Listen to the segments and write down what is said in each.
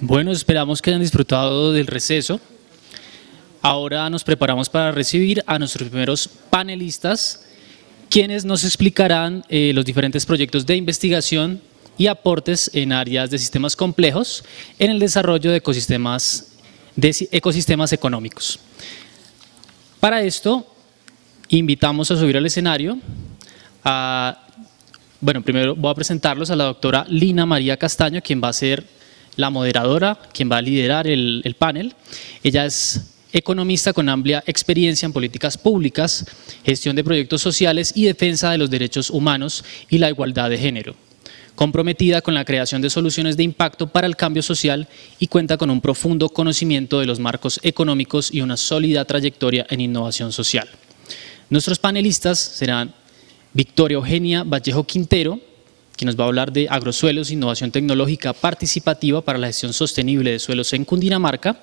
Bueno, esperamos que hayan disfrutado del receso. Ahora nos preparamos para recibir a nuestros primeros panelistas, quienes nos explicarán los diferentes proyectos de investigación y aportes en áreas de sistemas complejos en el desarrollo de ecosistemas económicos. Para esto, invitamos a subir al escenario primero voy a presentarlos a la doctora Lina María Castaño, quien va a ser la moderadora, quien va a liderar el panel. Ella es economista con amplia experiencia en políticas públicas, gestión de proyectos sociales y defensa de los derechos humanos y la igualdad de género, comprometida con la creación de soluciones de impacto para el cambio social y cuenta con un profundo conocimiento de los marcos económicos y una sólida trayectoria en innovación social. Nuestros panelistas serán Victoria Eugenia Vallejo Quintero, quien nos va a hablar de agrosuelos, innovación tecnológica participativa para la gestión sostenible de suelos en Cundinamarca;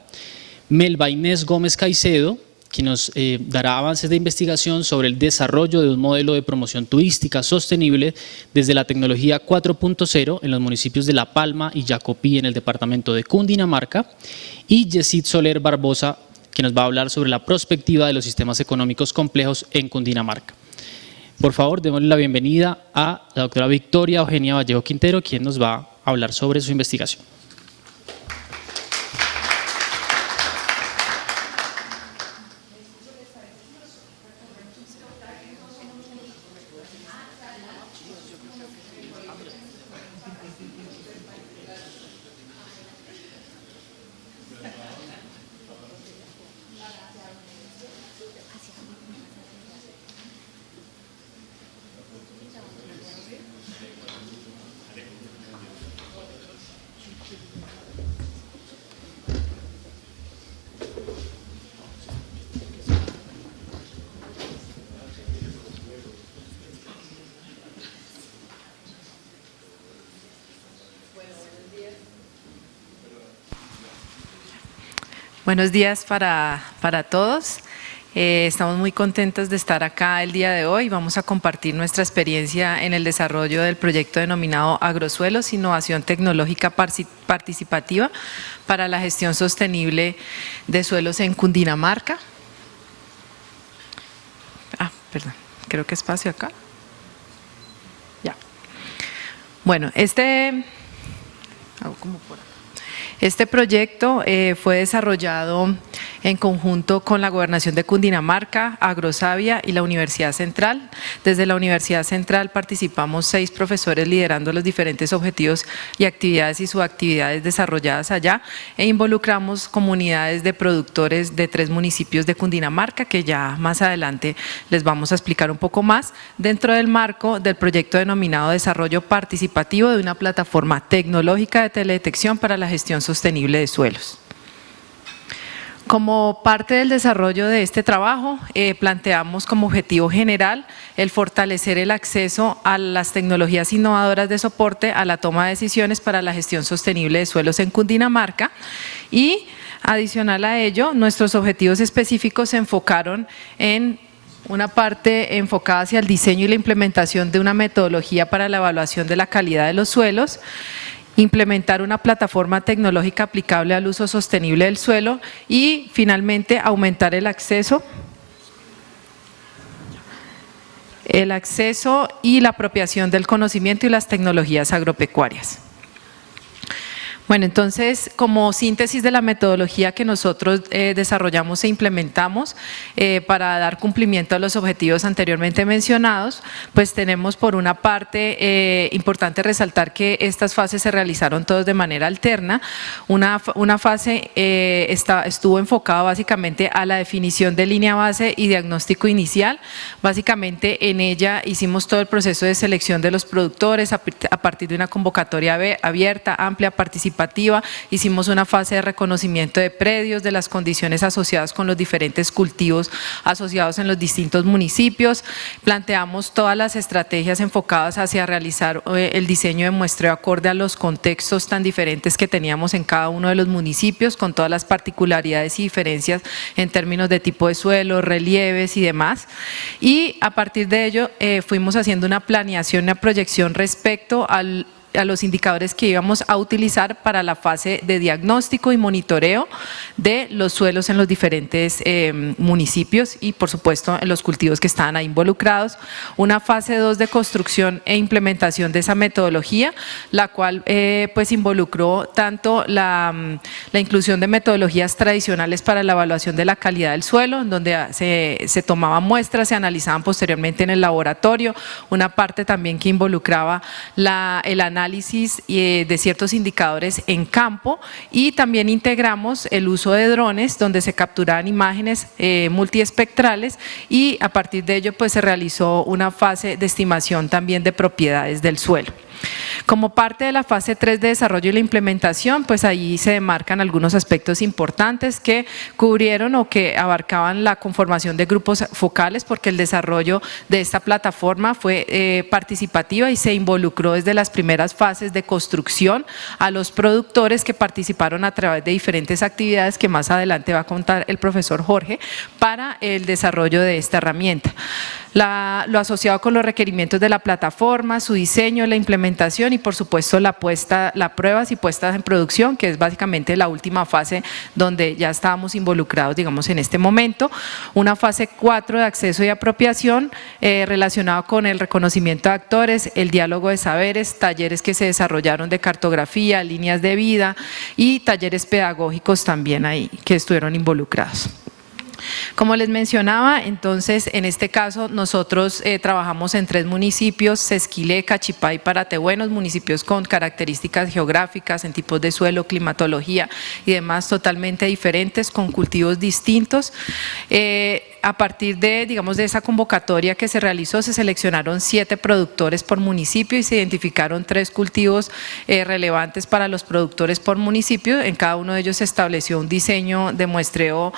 Melba Inés Gómez Caicedo, quien nos dará avances de investigación sobre el desarrollo de un modelo de promoción turística sostenible desde la tecnología 4.0 en los municipios de La Palma y Jacopí en el departamento de Cundinamarca; y Yesid Soler Barbosa, quien nos va a hablar sobre la prospectiva de los sistemas económicos complejos en Cundinamarca. Por favor, démosle la bienvenida a la doctora Victoria Eugenia Vallejo Quintero, quien nos va a hablar sobre su investigación. Buenos días para todos. Estamos muy contentos de estar acá el día de hoy. Vamos a compartir nuestra experiencia en el desarrollo del proyecto denominado Agrosuelos, Innovación Tecnológica Participativa para la Gestión Sostenible de Suelos en Cundinamarca. Perdón, creo que espacio acá. Ya. Bueno, este proyecto fue desarrollado en conjunto con la Gobernación de Cundinamarca, Agrosavia y la Universidad Central. Desde la Universidad Central participamos 6 profesores liderando los diferentes objetivos y actividades y subactividades desarrolladas allá, e involucramos comunidades de productores de 3 municipios de Cundinamarca, que ya más adelante les vamos a explicar un poco más, dentro del marco del proyecto denominado Desarrollo Participativo de una plataforma tecnológica de teledetección para la gestión sostenible de suelos. Como parte del desarrollo de este trabajo, planteamos como objetivo general el fortalecer el acceso a las tecnologías innovadoras de soporte a la toma de decisiones para la gestión sostenible de suelos en Cundinamarca, y adicional a ello, nuestros objetivos específicos se enfocaron en una parte enfocada hacia el diseño y la implementación de una metodología para la evaluación de la calidad de los suelos, implementar una plataforma tecnológica aplicable al uso sostenible del suelo y finalmente aumentar el acceso y la apropiación del conocimiento y las tecnologías agropecuarias. Bueno, entonces, como síntesis de la metodología que nosotros desarrollamos e implementamos para dar cumplimiento a los objetivos anteriormente mencionados, pues tenemos por una parte importante resaltar que estas fases se realizaron todas de manera alterna. Una fase estuvo enfocada básicamente a la definición de línea base y diagnóstico inicial. Básicamente en ella hicimos todo el proceso de selección de los productores a partir de una convocatoria abierta, amplia, participativa. Hicimos una fase de reconocimiento de predios, de las condiciones asociadas con los diferentes cultivos asociados en los distintos municipios. Planteamos todas las estrategias enfocadas hacia realizar el diseño de muestreo acorde a los contextos tan diferentes que teníamos en cada uno de los municipios, con todas las particularidades y diferencias en términos de tipo de suelo, relieves y demás. Y a partir de ello fuimos haciendo una planeación, una proyección respecto al los indicadores que íbamos a utilizar para la fase de diagnóstico y monitoreo de los suelos en los diferentes municipios y por supuesto en los cultivos que estaban ahí involucrados. Una fase 2 de construcción e implementación de esa metodología, la cual pues involucró tanto la inclusión de metodologías tradicionales para la evaluación de la calidad del suelo, en donde se tomaban muestras, se analizaban posteriormente en el laboratorio, una parte también que involucraba el análisis de ciertos indicadores en campo, y también integramos el uso de drones donde se capturaban imágenes multiespectrales, y a partir de ello pues se realizó una fase de estimación también de propiedades del suelo. Como parte de la fase 3 de desarrollo y la implementación, pues ahí se demarcan algunos aspectos importantes que cubrieron o que abarcaban la conformación de grupos focales, porque el desarrollo de esta plataforma fue participativa y se involucró desde las primeras fases de construcción a los productores que participaron a través de diferentes actividades que más adelante va a contar el profesor Jorge para el desarrollo de esta herramienta. Lo asociado con los requerimientos de la plataforma, su diseño, la implementación y por supuesto las pruebas y puestas en producción, que es básicamente la última fase donde ya estábamos involucrados, digamos, en este momento. Una fase 4 de acceso y apropiación relacionado con el reconocimiento de actores, el diálogo de saberes, talleres que se desarrollaron de cartografía, líneas de vida y talleres pedagógicos también ahí que estuvieron involucrados. Como les mencionaba, entonces en este caso nosotros trabajamos en 3 municipios: Sesquilé, Cachipá y Paratebuenos, municipios con características geográficas en tipos de suelo, climatología y demás totalmente diferentes, con cultivos distintos. A partir de, digamos, de esa convocatoria que se realizó, se seleccionaron 7 productores por municipio y se identificaron 3 cultivos relevantes para los productores por municipio. En cada uno de ellos se estableció un diseño de muestreo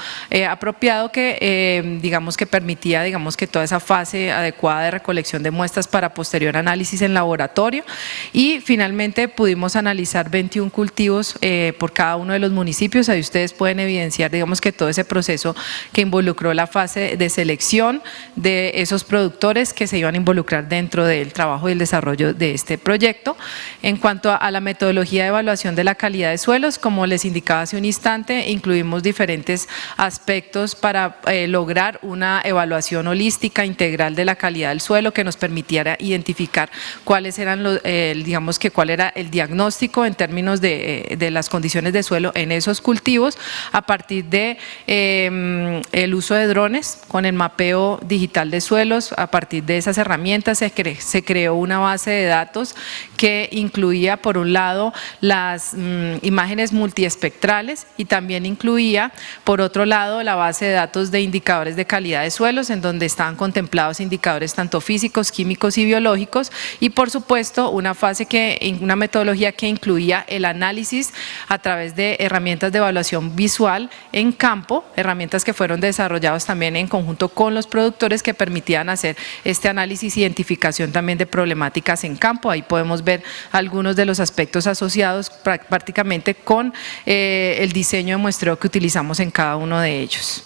apropiado que, digamos, que permitía, digamos, que toda esa fase adecuada de recolección de muestras para posterior análisis en laboratorio, y finalmente pudimos analizar 21 cultivos por cada uno de los municipios. Ahí ustedes pueden evidenciar, digamos, que todo ese proceso que involucró la fase de selección de esos productores que se iban a involucrar dentro del trabajo y el desarrollo de este proyecto. En cuanto a la metodología de evaluación de la calidad de suelos, como les indicaba hace un instante, incluimos diferentes aspectos para lograr una evaluación holística integral de la calidad del suelo que nos permitiera identificar cuáles eran digamos que cuál era el diagnóstico en términos de las condiciones de suelo en esos cultivos a partir de el uso de drones con el mapeo digital de suelos. A partir de esas herramientas se creó una base de datos que incluía, por un lado, las imágenes multiespectrales y también incluía, por otro lado, la base de datos de indicadores de calidad de suelos, en donde estaban contemplados indicadores tanto físicos, químicos y biológicos, y por supuesto una metodología que incluía el análisis a través de herramientas de evaluación visual en campo, herramientas que fueron desarrolladas también en conjunto con los productores que permitían hacer este análisis e identificación también de problemáticas en campo. Ahí podemos ver algunos de los aspectos asociados prácticamente con el diseño de muestreo que utilizamos en cada uno de ellos.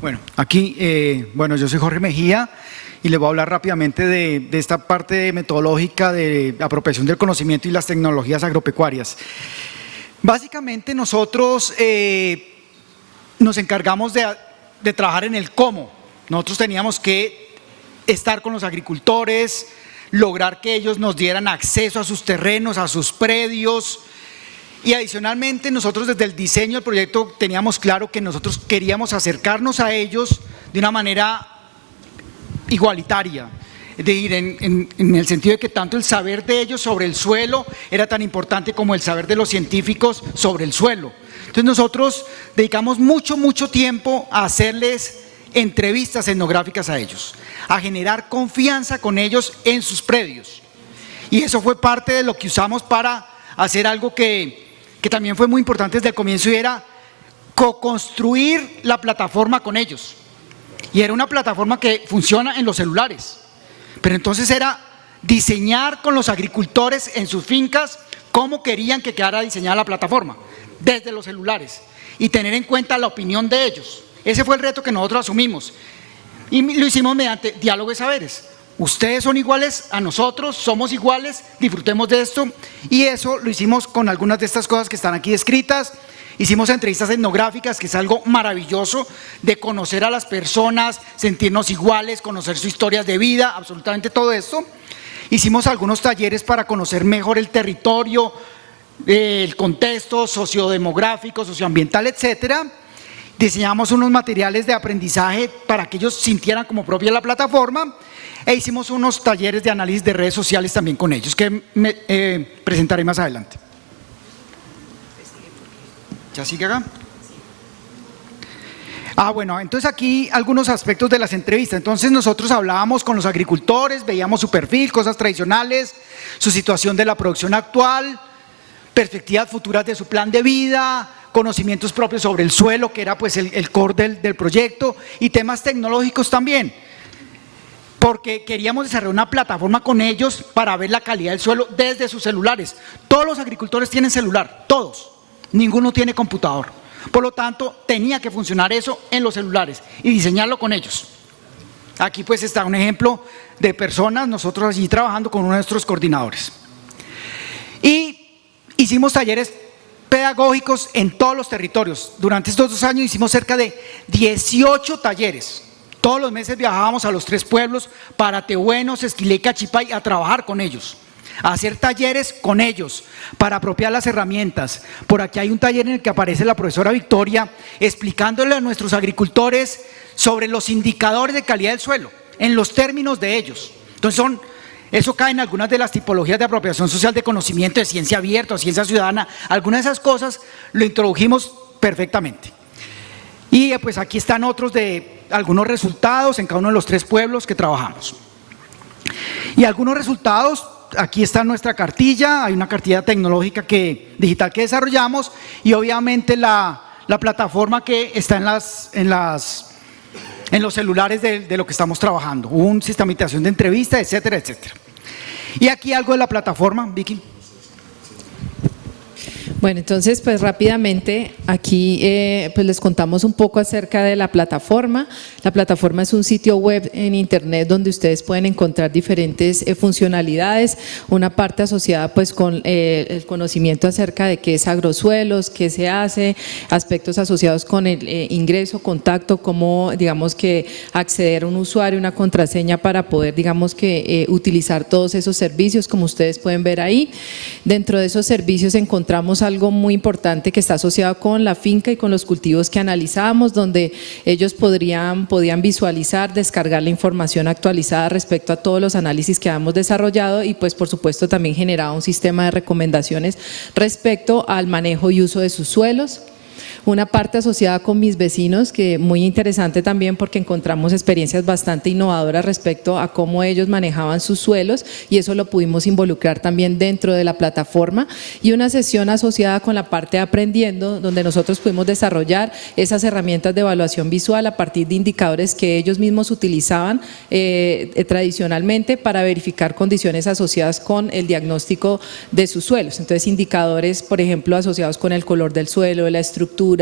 Bueno, aquí, yo soy Jorge Mejía y les voy a hablar rápidamente de esta parte metodológica de apropiación del conocimiento y las tecnologías agropecuarias. Básicamente nosotros nos encargamos de trabajar en el cómo. Nosotros teníamos que estar con los agricultores, lograr que ellos nos dieran acceso a sus terrenos, a sus predios. Y adicionalmente nosotros desde el diseño del proyecto teníamos claro que nosotros queríamos acercarnos a ellos de una manera igualitaria, es decir, en el sentido de que tanto el saber de ellos sobre el suelo era tan importante como el saber de los científicos sobre el suelo. Entonces nosotros dedicamos mucho tiempo a hacerles entrevistas etnográficas a ellos, a generar confianza con ellos en sus predios. Y eso fue parte de lo que usamos para hacer algo que también fue muy importante desde el comienzo, y era co-construir la plataforma con ellos. Y era una plataforma que funciona en los celulares, pero entonces era diseñar con los agricultores en sus fincas cómo querían que quedara diseñada la plataforma, desde los celulares. y tener en cuenta la opinión de ellos. Ese fue el reto que nosotros asumimos y lo hicimos mediante diálogo de saberes. Ustedes son iguales a nosotros, somos iguales, disfrutemos de esto, y eso lo hicimos con algunas de estas cosas que están aquí descritas. Hicimos entrevistas etnográficas, que es algo maravilloso de conocer a las personas, sentirnos iguales, conocer sus historias de vida, absolutamente todo esto. Hicimos algunos talleres para conocer mejor el territorio, el contexto sociodemográfico, socioambiental, etcétera. Diseñamos unos materiales de aprendizaje para que ellos sintieran como propia la plataforma, e hicimos unos talleres de análisis de redes sociales también con ellos, que presentaré más adelante. ¿Ya sigue acá? Bueno, entonces aquí algunos aspectos de las entrevistas. Entonces nosotros hablábamos con los agricultores, veíamos su perfil, cosas tradicionales, su situación de la producción actual, perspectivas futuras de su plan de vida, conocimientos propios sobre el suelo, que era pues el core del proyecto, y temas tecnológicos también, porque queríamos desarrollar una plataforma con ellos para ver la calidad del suelo desde sus celulares. Todos los agricultores tienen celular, todos, ninguno tiene computador. Por lo tanto, tenía que funcionar eso en los celulares y diseñarlo con ellos. Aquí pues está un ejemplo de personas, nosotros allí trabajando con uno de nuestros coordinadores. Y hicimos talleres pedagógicos en todos los territorios. Durante estos 2 años hicimos cerca de 18 talleres. Todos los meses viajábamos a los 3 pueblos, para Tehuenos, Esquilé y Cachipay, a trabajar con ellos, a hacer talleres con ellos, para apropiar las herramientas. Por aquí hay un taller en el que aparece la profesora Victoria explicándole a nuestros agricultores sobre los indicadores de calidad del suelo, en los términos de ellos. Entonces eso cae en algunas de las tipologías de apropiación social de conocimiento, de ciencia abierta o ciencia ciudadana. Algunas de esas cosas lo introdujimos perfectamente. Y pues aquí están otros de algunos resultados en cada uno de los 3 pueblos que trabajamos. Y algunos resultados, aquí está nuestra cartilla, hay una cartilla tecnológica digital que desarrollamos, y obviamente la plataforma que está en los celulares de lo que estamos trabajando, un sistematización de entrevistas, etcétera, etcétera. Y aquí algo de la plataforma, Vicky. Bueno, entonces pues rápidamente aquí pues les contamos un poco acerca de la plataforma. La plataforma es un sitio web en internet donde ustedes pueden encontrar diferentes funcionalidades, una parte asociada pues con el conocimiento acerca de qué es agrosuelos, qué se hace, aspectos asociados con el ingreso, contacto, cómo digamos que acceder a un usuario, una contraseña para poder digamos que utilizar todos esos servicios, como ustedes pueden ver ahí. Dentro de esos servicios encontramos algo muy importante que está asociado con la finca y con los cultivos que analizamos, donde ellos podían visualizar, descargar la información actualizada respecto a todos los análisis que habíamos desarrollado, y pues por supuesto también generaba un sistema de recomendaciones respecto al manejo y uso de sus suelos. Una parte asociada con mis vecinos, que muy interesante también porque encontramos experiencias bastante innovadoras respecto a cómo ellos manejaban sus suelos, y eso lo pudimos involucrar también dentro de la plataforma. Y una sesión asociada con la parte de aprendiendo, donde nosotros pudimos desarrollar esas herramientas de evaluación visual a partir de indicadores que ellos mismos utilizaban tradicionalmente para verificar condiciones asociadas con el diagnóstico de sus suelos. Entonces indicadores, por ejemplo, asociados con el color del suelo, la estructura,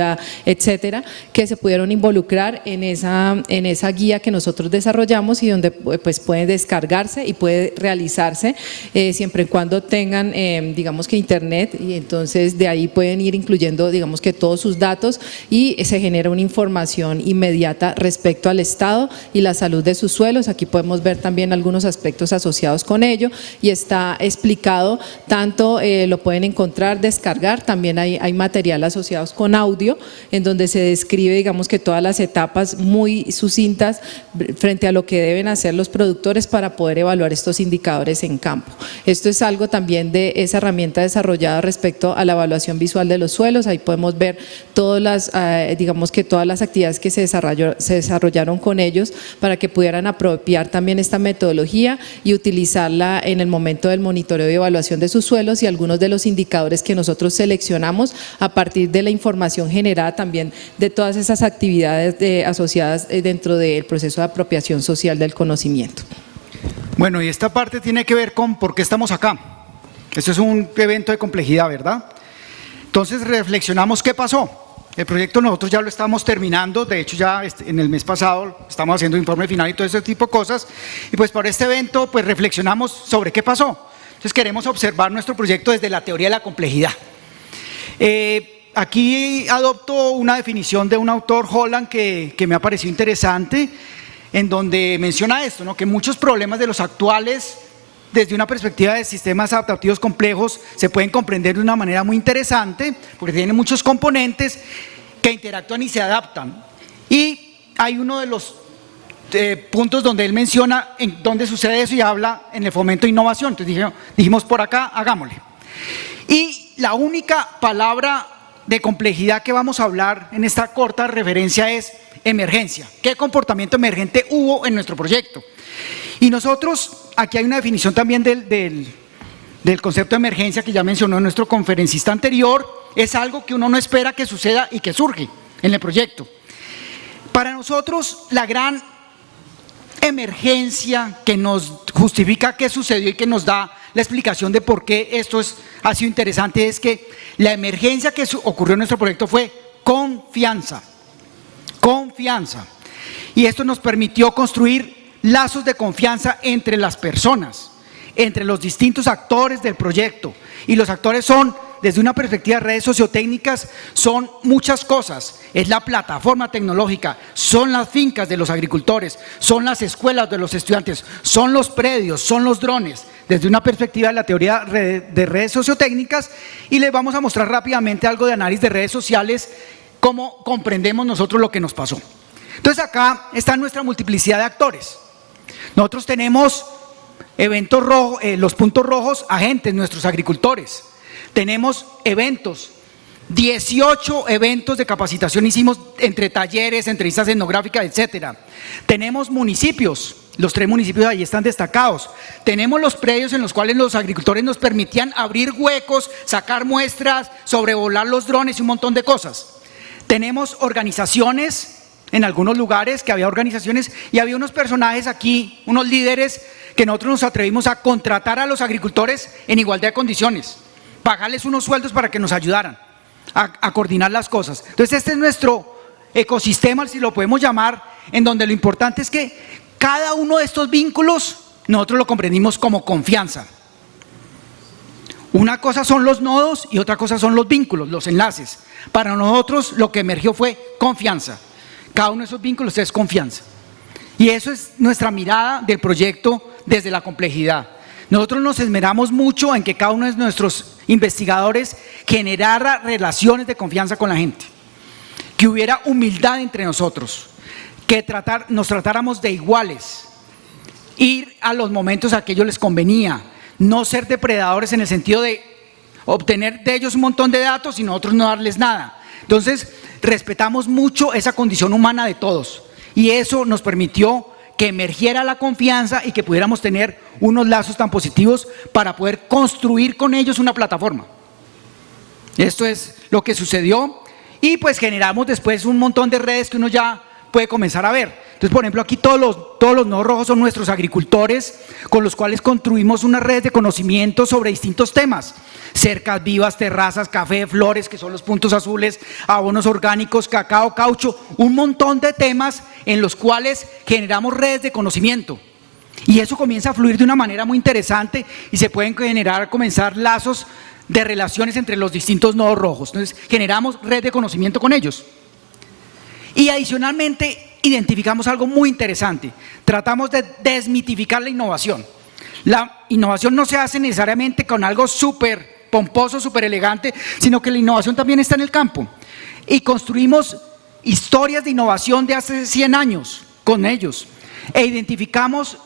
etcétera, que se pudieron involucrar en esa guía que nosotros desarrollamos, y donde pues pueden descargarse y puede realizarse siempre y cuando tengan digamos que internet, y entonces de ahí pueden ir incluyendo digamos que todos sus datos, y se genera una información inmediata respecto al estado y la salud de sus suelos. Aquí podemos ver también algunos aspectos asociados con ello, y está explicado, tanto lo pueden encontrar, descargar, también hay material asociados con audio, en donde se describe digamos que todas las etapas muy sucintas frente a lo que deben hacer los productores para poder evaluar estos indicadores en campo. Esto es algo también de esa herramienta desarrollada respecto a la evaluación visual de los suelos. Ahí podemos ver todas las digamos que todas las actividades que se desarrollaron con ellos para que pudieran apropiar también esta metodología y utilizarla en el momento del monitoreo y evaluación de sus suelos, y algunos de los indicadores que nosotros seleccionamos a partir de la información generada también de todas esas actividades asociadas dentro del proceso de apropiación social del conocimiento. Bueno, y esta parte tiene que ver con por qué estamos acá. Esto es un evento de complejidad, ¿verdad? Entonces reflexionamos qué pasó. El proyecto nosotros ya lo estamos terminando, de hecho ya en el mes pasado estamos haciendo informe final y todo ese tipo de cosas, y pues para este evento pues reflexionamos sobre qué pasó. Entonces queremos observar nuestro proyecto desde la teoría de la complejidad. Aquí adopto una definición de un autor, Holland, que me ha parecido interesante, en donde menciona esto, ¿no? Que muchos problemas de los actuales, desde una perspectiva de sistemas adaptativos complejos, se pueden comprender de una manera muy interesante, porque tienen muchos componentes que interactúan y se adaptan. Y hay uno de los puntos donde él menciona en dónde sucede eso y habla en el fomento de innovación. Entonces dijimos por acá, hagámosle. Y la única palabra de complejidad que vamos a hablar en esta corta referencia es emergencia. ¿Qué comportamiento emergente hubo en nuestro proyecto? Y nosotros, aquí hay una definición también del concepto de emergencia que ya mencionó nuestro conferencista anterior, es algo que uno no espera que suceda y que surge en el proyecto. Para nosotros, la gran emergencia que nos justifica qué sucedió y que nos da la explicación de por qué esto ha sido interesante es que la emergencia que ocurrió en nuestro proyecto fue confianza. Confianza. Y esto nos permitió construir lazos de confianza entre las personas, entre los distintos actores del proyecto. Y los actores son, desde una perspectiva de redes sociotécnicas, son muchas cosas. Es la plataforma tecnológica, son las fincas de los agricultores, son las escuelas de los estudiantes, son los predios, son los drones, desde una perspectiva de la teoría de redes sociotécnicas. Y les vamos a mostrar rápidamente algo de análisis de redes sociales, cómo comprendemos nosotros lo que nos pasó. Entonces acá está nuestra multiplicidad de actores. Nosotros tenemos eventos rojos, los puntos rojos, agentes, nuestros agricultores. Tenemos eventos, 18 eventos de capacitación hicimos entre talleres, entrevistas etnográficas, etcétera. Tenemos municipios, los 3 municipios ahí están destacados. Tenemos los predios en los cuales los agricultores nos permitían abrir huecos, sacar muestras, sobrevolar los drones y un montón de cosas. Tenemos organizaciones, en algunos lugares que había organizaciones y había unos personajes aquí, unos líderes que nosotros nos atrevimos a contratar a los agricultores en igualdad de condiciones, pagarles unos sueldos para que nos ayudaran a coordinar las cosas. Entonces este es nuestro ecosistema, si lo podemos llamar, en donde lo importante es que cada uno de estos vínculos nosotros lo comprendimos como confianza. Una cosa son los nodos y otra cosa son los vínculos, los enlaces. Para nosotros lo que emergió fue confianza. Cada uno de esos vínculos es confianza. Y eso es nuestra mirada del proyecto desde la complejidad. Nosotros nos esmeramos mucho en que cada uno de nuestros investigadores generara relaciones de confianza con la gente, que hubiera humildad entre nosotros, que nos tratáramos de iguales, ir a los momentos a que ellos les convenía, no ser depredadores en el sentido de obtener de ellos un montón de datos y nosotros no darles nada. Entonces, respetamos mucho esa condición humana de todos y eso nos permitió que emergiera la confianza y que pudiéramos tener unos lazos tan positivos para poder construir con ellos una plataforma. Esto es lo que sucedió y pues generamos después un montón de redes que uno ya puede comenzar a ver. Entonces, por ejemplo, aquí todos los nodos rojos son nuestros agricultores con los cuales construimos una red de conocimiento sobre distintos temas. Cercas vivas, terrazas, café, flores, que son los puntos azules, abonos orgánicos, cacao, caucho, un montón de temas en los cuales generamos redes de conocimiento. Y eso comienza a fluir de una manera muy interesante y se pueden comenzar lazos de relaciones entre los distintos nodos rojos. Entonces, generamos red de conocimiento con ellos. Y adicionalmente, identificamos algo muy interesante. Tratamos de desmitificar la innovación. La innovación no se hace necesariamente con algo súper pomposo, súper elegante, sino que la innovación también está en el campo. Y construimos historias de innovación de hace 100 años con ellos. E identificamos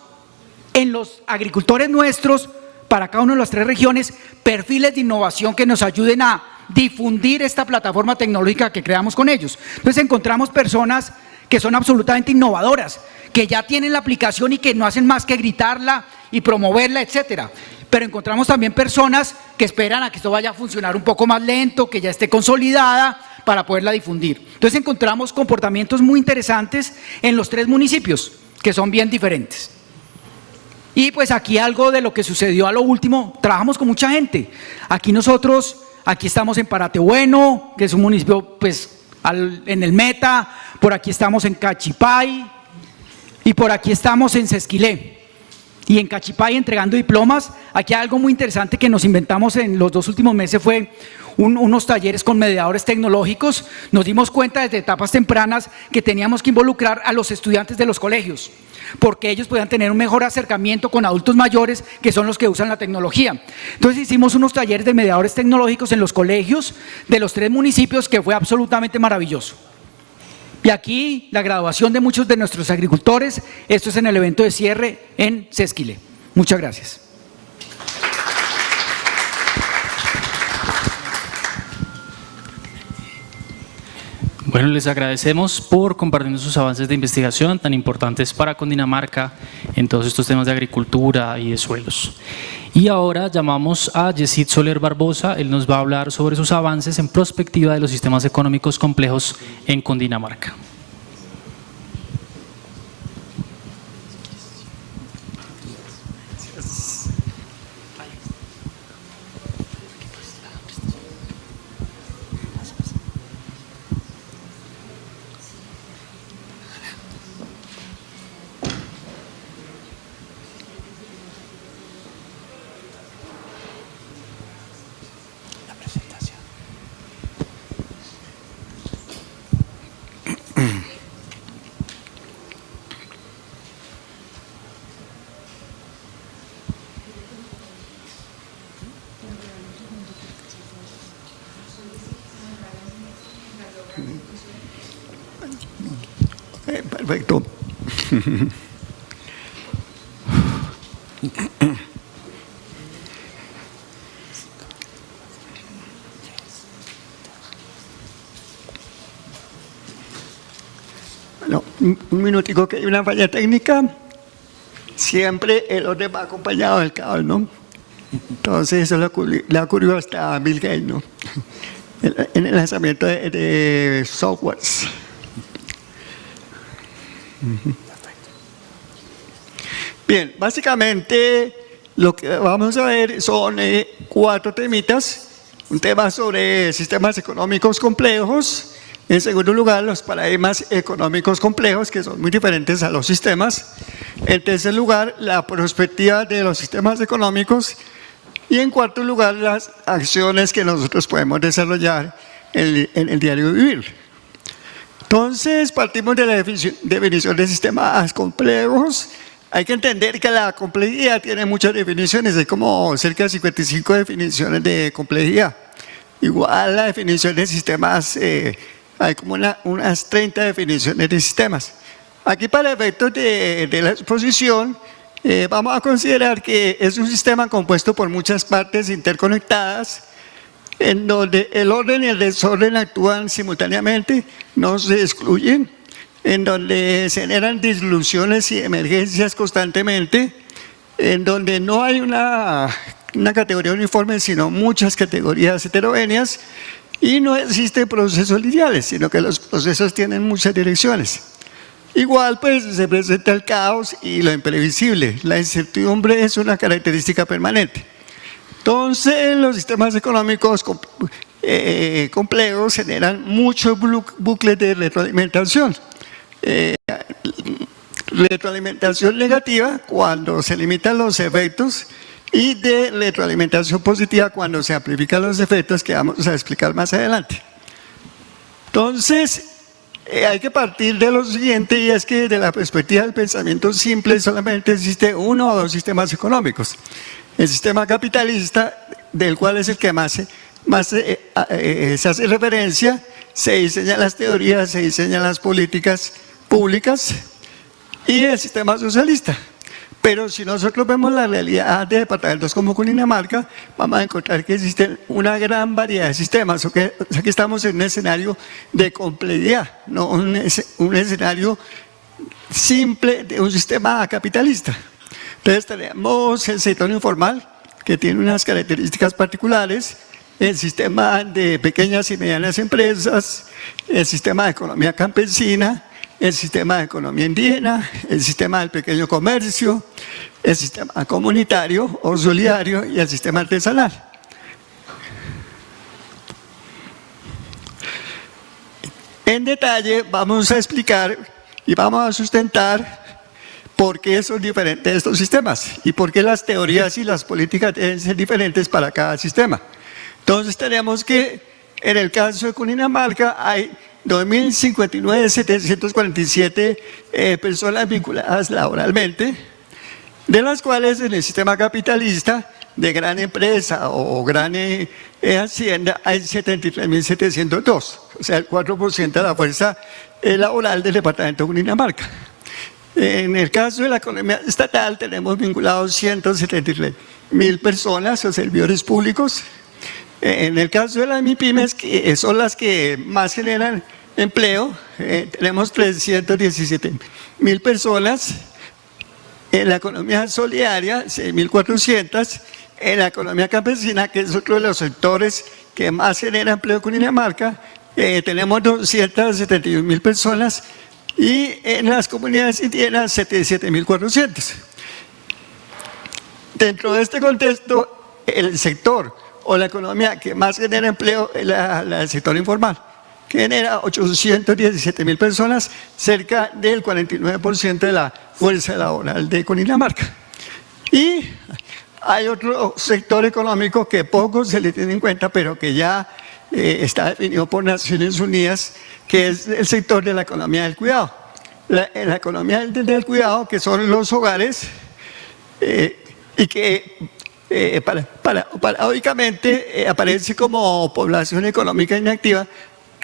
en los agricultores nuestros, para cada una de las 3 regiones, perfiles de innovación que nos ayuden a difundir esta plataforma tecnológica que creamos con ellos. Entonces encontramos personas que son absolutamente innovadoras, que ya tienen la aplicación y que no hacen más que gritarla y promoverla, etcétera. Pero encontramos también personas que esperan a que esto vaya a funcionar un poco más lento, que ya esté consolidada para poderla difundir. Entonces encontramos comportamientos muy interesantes en los 3 municipios, que son bien diferentes. Y pues aquí algo de lo que sucedió a lo último, trabajamos con mucha gente. Aquí estamos en Paratebueno, que es un municipio pues en el Meta, por aquí estamos en Cachipay y por aquí estamos en Sesquilé. Y en Cachipay entregando diplomas. Aquí algo muy interesante que nos inventamos en los 2 últimos meses fue unos talleres con mediadores tecnológicos. Nos dimos cuenta desde etapas tempranas que teníamos que involucrar a los estudiantes de los colegios, porque ellos podían tener un mejor acercamiento con adultos mayores, que son los que usan la tecnología. Entonces hicimos unos talleres de mediadores tecnológicos en los colegios de los 3 municipios, que fue absolutamente maravilloso. Y aquí la graduación de muchos de nuestros agricultores. Esto es en el evento de cierre en Sesquilé. Muchas gracias. Bueno, les agradecemos por compartir sus avances de investigación tan importantes para Cundinamarca en todos estos temas de agricultura y de suelos. Y ahora llamamos a Yesid Soler Barbosa. Él nos va a hablar sobre sus avances en prospectiva de los sistemas económicos complejos en Cundinamarca. Perfecto. Bueno, un minutico, que hay una falla técnica. Siempre el orden va acompañado del caos, ¿no? Entonces eso le ocurrió hasta a Bill Gates, ¿no? En el lanzamiento de softwares. Bien, básicamente lo que vamos a ver son 4 temitas. Un tema sobre sistemas económicos complejos. En segundo lugar, los paradigmas económicos complejos, que son muy diferentes a los sistemas. En tercer lugar, la perspectiva de los sistemas económicos. Y en cuarto lugar, las acciones que nosotros podemos desarrollar en el diario vivir. Entonces, partimos de la definición de sistemas complejos. Hay que entender que la complejidad tiene muchas definiciones, hay como cerca de 55 definiciones de complejidad. Igual la definición de sistemas, hay como unas 30 definiciones de sistemas. Aquí, para efectos de la exposición, vamos a considerar que es un sistema compuesto por muchas partes interconectadas, en donde el orden y el desorden actúan simultáneamente, no se excluyen, en donde se generan disrupciones y emergencias constantemente, en donde no hay una categoría uniforme, sino muchas categorías heterogéneas, y no existen procesos lineales, sino que los procesos tienen muchas direcciones. Igual, pues, se presenta el caos y lo imprevisible. La incertidumbre es una característica permanente. Entonces, los sistemas económicos complejos generan muchos bucles de retroalimentación. Retroalimentación negativa cuando se limitan los efectos, y de retroalimentación positiva cuando se amplifican los efectos, que vamos a explicar más adelante. Entonces, hay que partir de lo siguiente, y es que desde la perspectiva del pensamiento simple solamente existe 1 o 2 sistemas económicos. El sistema capitalista, del cual es el que más se hace referencia, se diseñan las teorías, se diseñan las políticas públicas, y el sistema socialista. Pero si nosotros vemos la realidad de departamentos como Cundinamarca, vamos a encontrar que existen una gran variedad de sistemas. O sea, que estamos en un escenario de complejidad, no un escenario simple de un sistema capitalista. Entonces tenemos el sector informal, que tiene unas características particulares, el sistema de pequeñas y medianas empresas, el sistema de economía campesina, el sistema de economía indígena, el sistema del pequeño comercio, el sistema comunitario o solidario y el sistema artesanal. En detalle vamos a explicar y vamos a sustentar por qué son diferentes estos sistemas y por qué las teorías y las políticas deben ser diferentes para cada sistema. Entonces tenemos que, en el caso de Cundinamarca, hay 2.059.747 personas vinculadas laboralmente, de las cuales en el sistema capitalista de gran empresa o gran hacienda hay 73.702, o sea, el 4% de la fuerza laboral del departamento de Cundinamarca. En el caso de la economía estatal tenemos vinculados 173.000 personas o servidores públicos. En el caso de las MIPYMES, que son las que más generan empleo, tenemos 317.000 personas. En la economía solidaria, 6.400. En la economía campesina, que es otro de los sectores que más genera empleo en Cundinamarca, tenemos 271.000 personas. Y en las comunidades indígenas, 77.400. Dentro de este contexto, el sector o la economía que más genera empleo es el sector informal, que genera 817.000 personas, cerca del 49% de la fuerza laboral de Cundinamarca. Y hay otro sector económico que poco se le tiene en cuenta, pero que ya está definido por Naciones Unidas, que es el sector de la economía del cuidado. La economía del cuidado, que son los hogares, y que paradójicamente aparece como población económica inactiva.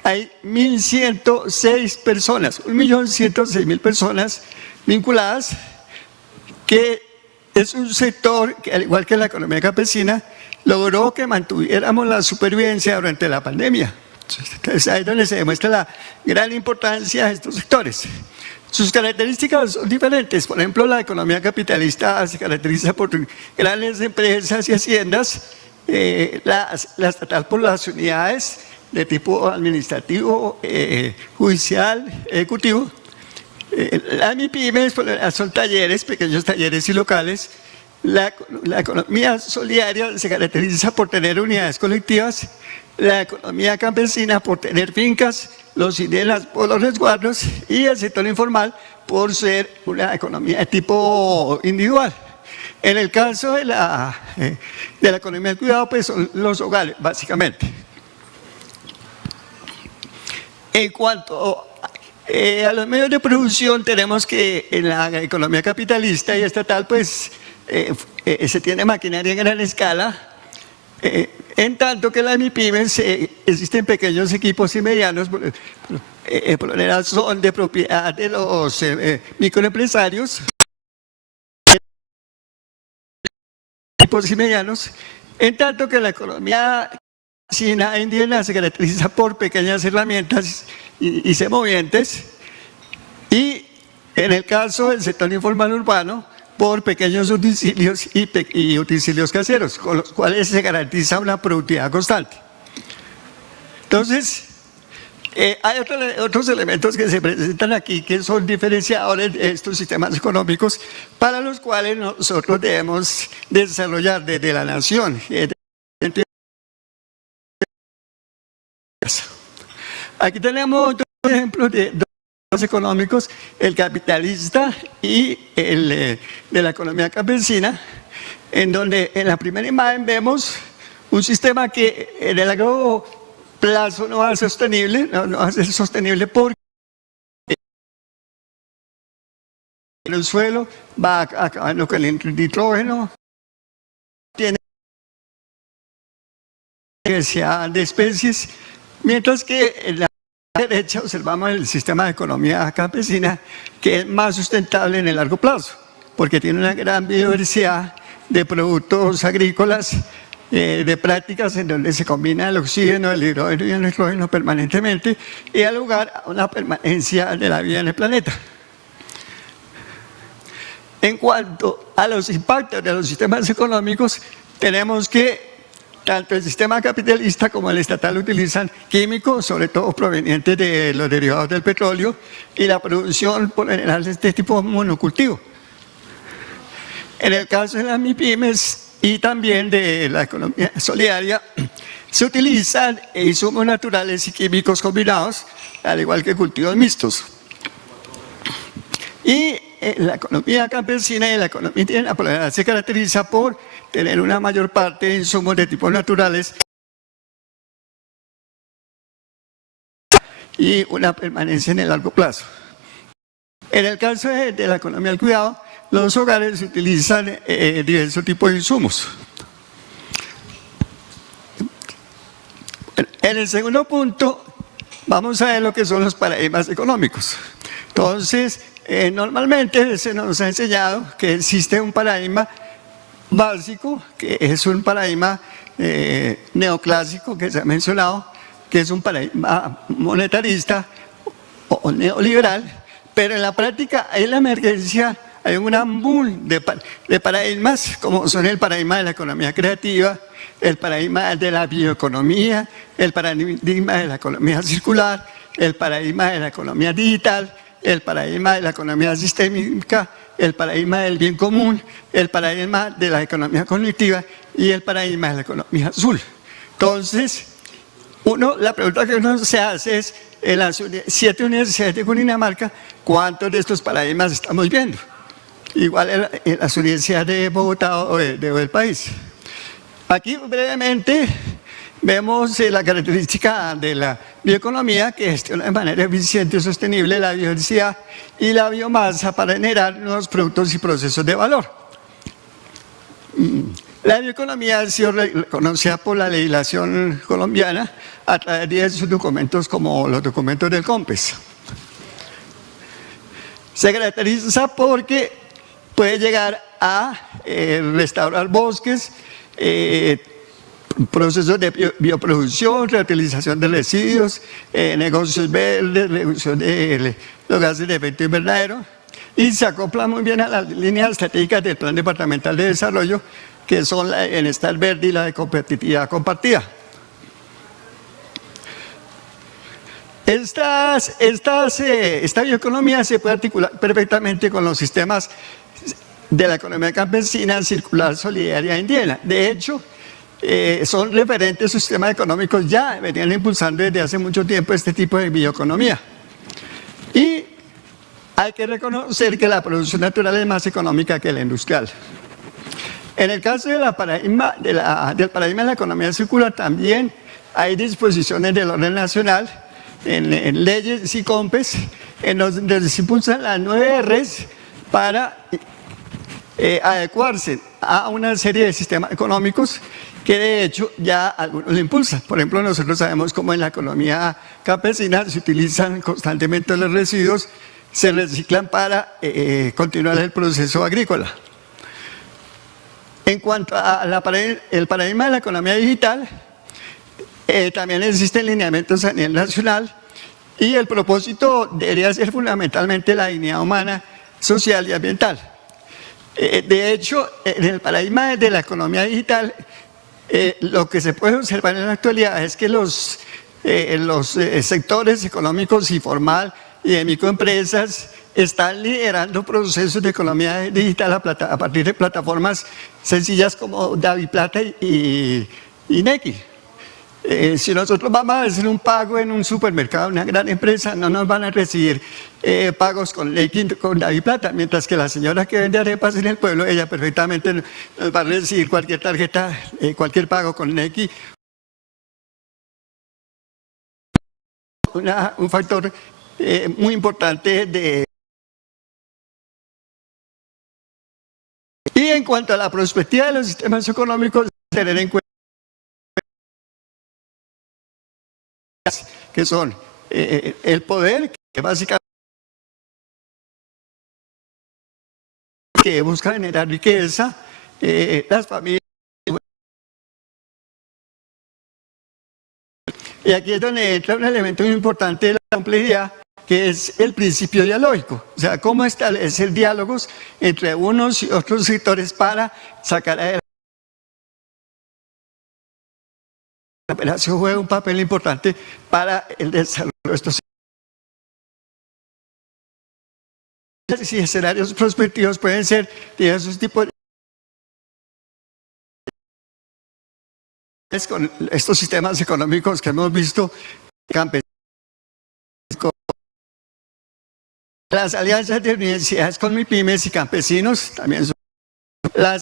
Hay 1.106 personas, 1.106.000 personas vinculadas, que es un sector que, al igual que la economía campesina, logró que mantuviéramos la supervivencia durante la pandemia. Entonces, ahí es donde se demuestra la gran importancia de estos sectores. Sus características son diferentes. Por ejemplo, la economía capitalista se caracteriza por grandes empresas y haciendas, la estatal por las unidades de tipo administrativo, judicial, ejecutivo. La MIPYMES son talleres, pequeños talleres y locales. La economía solidaria se caracteriza por tener unidades colectivas, la economía campesina por tener fincas, los indígenas por los resguardos y el sector informal por ser una economía de tipo individual. En el caso de la economía del cuidado, pues son los hogares, básicamente. En cuanto a los medios de producción, tenemos que en la economía capitalista y estatal, pues se tiene maquinaria en gran escala, en tanto que en las MIPYMES existen pequeños equipos y medianos, por lo general son de propiedad de los microempresarios, equipos y medianos, en tanto que la economía campesina e indígena se caracteriza por pequeñas herramientas y semovientes, y en el caso del sector informal urbano, por pequeños utensilios y utensilios caseros, con los cuales se garantiza una productividad constante. Entonces, hay otros elementos que se presentan aquí que son diferenciadores de estos sistemas económicos para los cuales nosotros debemos desarrollar desde la nación. Aquí tenemos dos ejemplos de económicos, el capitalista y el de la economía campesina, en donde en la primera imagen vemos un sistema que en el largo plazo no va a ser sostenible, no va a ser sostenible porque el suelo va acabando con el nitrógeno, tiene diversidad de especies, mientras que en la derecha observamos el sistema de economía campesina, que es más sustentable en el largo plazo, porque tiene una gran biodiversidad de productos agrícolas, de prácticas en donde se combina el oxígeno, el hidrógeno y el nitrógeno permanentemente y da lugar a una permanencia de la vida en el planeta. En cuanto a los impactos de los sistemas económicos, tenemos que tanto el sistema capitalista como el estatal utilizan químicos, sobre todo provenientes de los derivados del petróleo, y la producción por general de este tipo de monocultivo. En el caso de las MIPYMES y también de la economía solidaria, se utilizan insumos naturales y químicos combinados al igual que cultivos mixtos. Y la economía campesina y la economía indígena se caracteriza por tener una mayor parte de insumos de tipos naturales y una permanencia en el largo plazo. En el caso de la economía del cuidado, los hogares utilizan diversos tipos de insumos. En el segundo punto, vamos a ver lo que son los paradigmas económicos. Entonces, normalmente se nos ha enseñado que existe un paradigma básico, que es un paradigma neoclásico que se ha mencionado, que es un paradigma monetarista o neoliberal, pero en la práctica hay la emergencia, hay un gran boom de paradigmas, como son el paradigma de la economía creativa, el paradigma de la bioeconomía, el paradigma de la economía circular, el paradigma de la economía digital, el paradigma de la economía sistémica, el paradigma del bien común, el paradigma de la economía cognitiva y el paradigma de la economía azul. Entonces, la pregunta que uno se hace es, en las 7 universidades de Cundinamarca, ¿cuántos de estos paradigmas estamos viendo? Igual en las universidades de Bogotá o del país. Aquí brevemente vemos la característica de la bioeconomía, que gestiona de manera eficiente y sostenible la biodiversidad y la biomasa para generar nuevos productos y procesos de valor. La bioeconomía ha sido reconocida por la legislación colombiana a través de sus documentos como los documentos del COMPES. Se caracteriza porque puede llegar a restaurar bosques, procesos de bioproducción, reutilización de residuos, negocios verdes, reducción de los gases de efecto invernadero, y se acopla muy bien a las líneas estratégicas del Plan Departamental de Desarrollo, que son la de bienestar verde y la de competitividad compartida. Esta bioeconomía se puede articular perfectamente con los sistemas de la economía campesina, circular, solidaria e indígena. De hecho, son referentes sus sistemas económicos, ya venían impulsando desde hace mucho tiempo este tipo de bioeconomía. Y hay que reconocer que la producción natural es más económica que la industrial. En el caso del paradigma de la economía circular, también hay disposiciones del orden nacional en leyes y COMPES en donde se impulsan las 9 Rs para adecuarse a una serie de sistemas económicos que de hecho ya algunos lo impulsan. Por ejemplo, nosotros sabemos cómo en la economía campesina se utilizan constantemente los residuos, se reciclan para continuar el proceso agrícola. En cuanto al paradigma de la economía digital, también existen lineamientos a nivel nacional y el propósito debería ser fundamentalmente la dignidad humana, social y ambiental. De hecho, en el paradigma de la economía digital, lo que se puede observar en la actualidad es que los sectores económicos informal y de microempresas están liderando procesos de economía digital a partir de plataformas sencillas como DaviPlata y Nequi. Si nosotros vamos a hacer un pago en un supermercado, una gran empresa, no nos van a recibir pagos con Nequi, con DaviPlata, mientras que la señora que vende arepas en el pueblo, ella perfectamente nos va a recibir cualquier tarjeta, cualquier pago con Nequi. Un factor muy importante Y en cuanto a la perspectiva de los sistemas económicos, tener en cuenta que son el poder, que básicamente que busca generar riqueza, las familias. Y aquí es donde entra un elemento muy importante de la complejidad, que es el principio dialógico. O sea, cómo establecer diálogos entre unos y otros sectores para sacar adelante. La operación juega un papel importante para el desarrollo de estos y escenarios prospectivos pueden ser diversos tipos con estos sistemas económicos que hemos visto campesinos Las alianzas de universidades con MIPYMES y campesinos también son las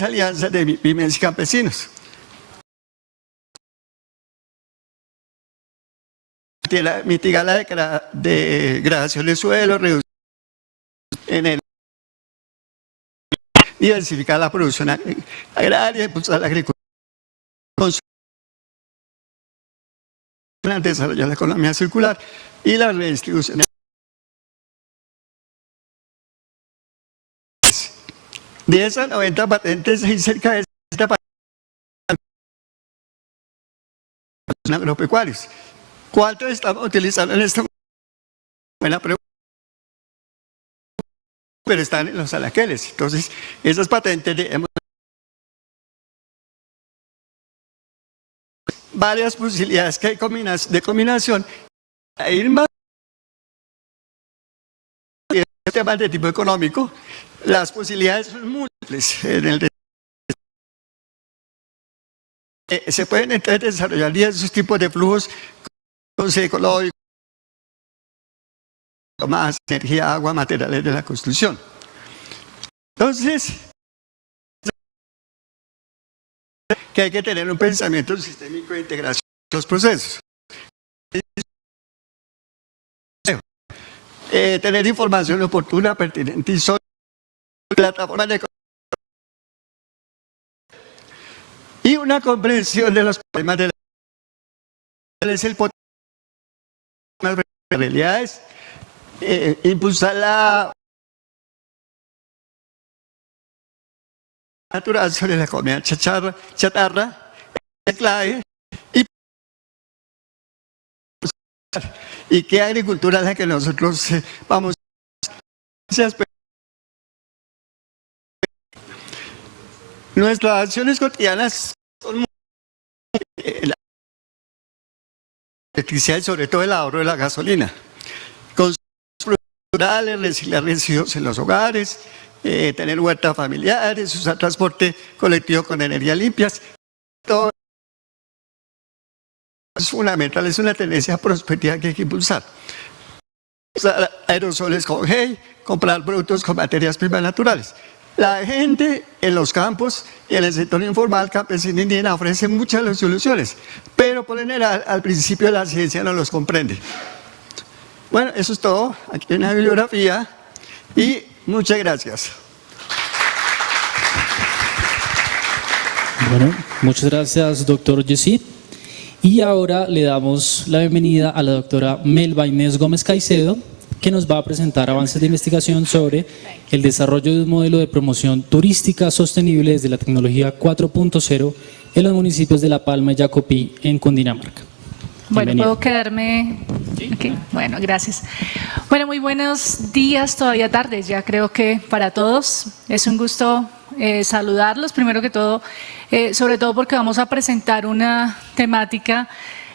alianzas de MIPYMES y campesinos. Mitigar la degradación del suelo, reducir diversificar la producción agraria, impulsar la agricultura, desarrollar la economía circular y la redistribución. De esas 90 patentes hay cerca de 60 patentes agropecuarios. ¿Cuántos estamos utilizando en este momento? Buena pregunta. Pero están en los anaqueles. Entonces, esas patentes hemos varias posibilidades que hay de combinación. Ir más temas de tipo económico, las posibilidades son múltiples. Se pueden entonces desarrollar diversos tipos de flujos ecológicos, más energía, agua, materiales de la construcción. Entonces, que hay que tener un pensamiento sistémico de integración de los procesos. Tener información oportuna, pertinente y sobre plataformas de y una comprensión de los problemas de el potencial de realidades, impulsar la natural sobre la comida chatarra, es clave, y qué agricultura es la que nosotros vamos a hacer. Nuestras acciones cotidianas son muy la electricidad y sobre todo el ahorro de la gasolina. Consumos rurales, reciclar residuos en los hogares, tener huertas familiares, usar transporte colectivo con energías limpias. Todo es fundamental, es una tendencia prospectiva que hay que impulsar. Usar aerosoles con gel, comprar productos con materias primas naturales. La gente en los campos y en el sector informal campesino indígena ofrece muchas de las soluciones, pero por general al principio la ciencia no los comprende. Bueno, eso es todo. Aquí hay una bibliografía y muchas gracias. Bueno, muchas gracias, doctor Jessy. Y ahora le damos la bienvenida a la doctora Melba Inés Gómez Caicedo, que nos va a presentar avances de investigación sobre el desarrollo de un modelo de promoción turística sostenible desde la tecnología 4.0 en los municipios de La Palma y Jacopí, en Cundinamarca. Bueno, ¿puedo quedarme? Okay. Bueno, gracias. Bueno, muy buenos días, todavía tardes, ya creo que para todos. Es un gusto saludarlos, primero que todo, sobre todo porque vamos a presentar una temática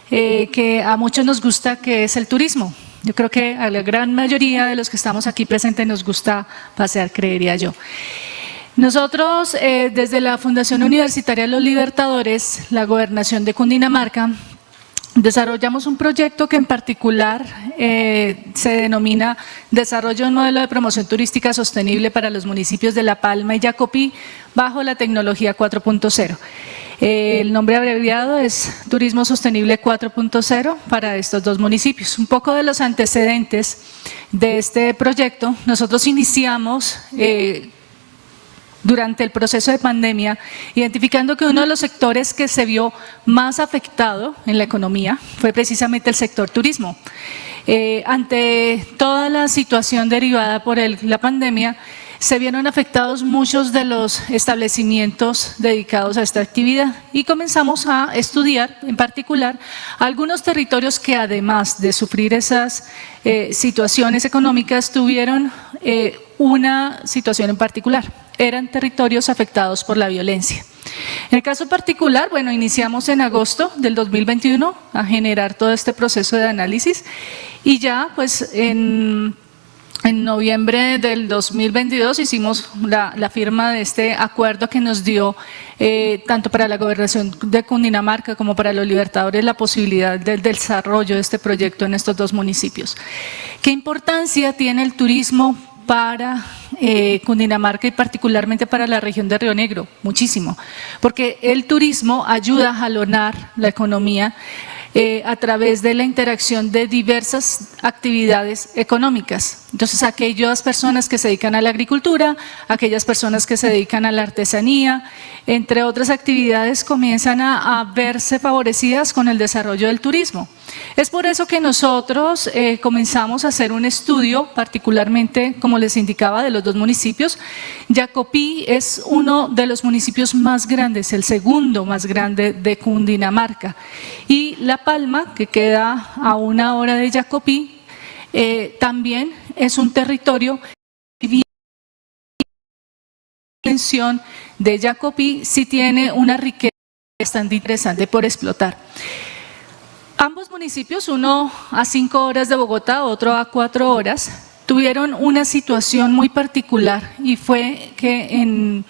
que a muchos nos gusta, que es el turismo. Yo creo que a la gran mayoría de los que estamos aquí presentes nos gusta pasear, creería yo. Nosotros, desde la Fundación Universitaria Los Libertadores, la Gobernación de Cundinamarca, desarrollamos un proyecto que en particular se denomina Desarrollo de un modelo de promoción turística sostenible para los municipios de La Palma y Jacopí bajo la tecnología 4.0. El nombre abreviado es Turismo Sostenible 4.0 para estos dos municipios. Un poco de los antecedentes de este proyecto: nosotros iniciamos durante el proceso de pandemia, identificando que uno de los sectores que se vio más afectado en la economía fue precisamente el sector turismo. Ante toda la situación derivada por la pandemia, se vieron afectados muchos de los establecimientos dedicados a esta actividad y comenzamos a estudiar en particular algunos territorios que, además de sufrir esas situaciones económicas, tuvieron una situación en particular. Eran territorios afectados por la violencia. En el caso particular, bueno, iniciamos en agosto del 2021 a generar todo este proceso de análisis y ya pues en En noviembre del 2022 hicimos la firma de este acuerdo que nos dio tanto para la gobernación de Cundinamarca como para los Libertadores la posibilidad del desarrollo de este proyecto en estos dos municipios. ¿Qué importancia tiene el turismo para Cundinamarca y particularmente para la región de Río Negro? Muchísimo, porque el turismo ayuda a jalonar la economía a través de la interacción de diversas actividades económicas. Entonces, aquellas personas que se dedican a la agricultura, aquellas personas que se dedican a la artesanía, entre otras actividades, comienzan a verse favorecidas con el desarrollo del turismo. Es por eso que nosotros comenzamos a hacer un estudio, particularmente, como les indicaba, de los dos municipios. Jacopí es uno de los municipios más grandes, el segundo más grande de Cundinamarca. Y La Palma, que queda a 1 hora de Jacopí, también es un territorio que extensión de Jacopí sí tiene una riqueza bastante interesante por explotar. Ambos municipios, uno a 5 horas de Bogotá, otro a 4 horas, tuvieron una situación muy particular y fue que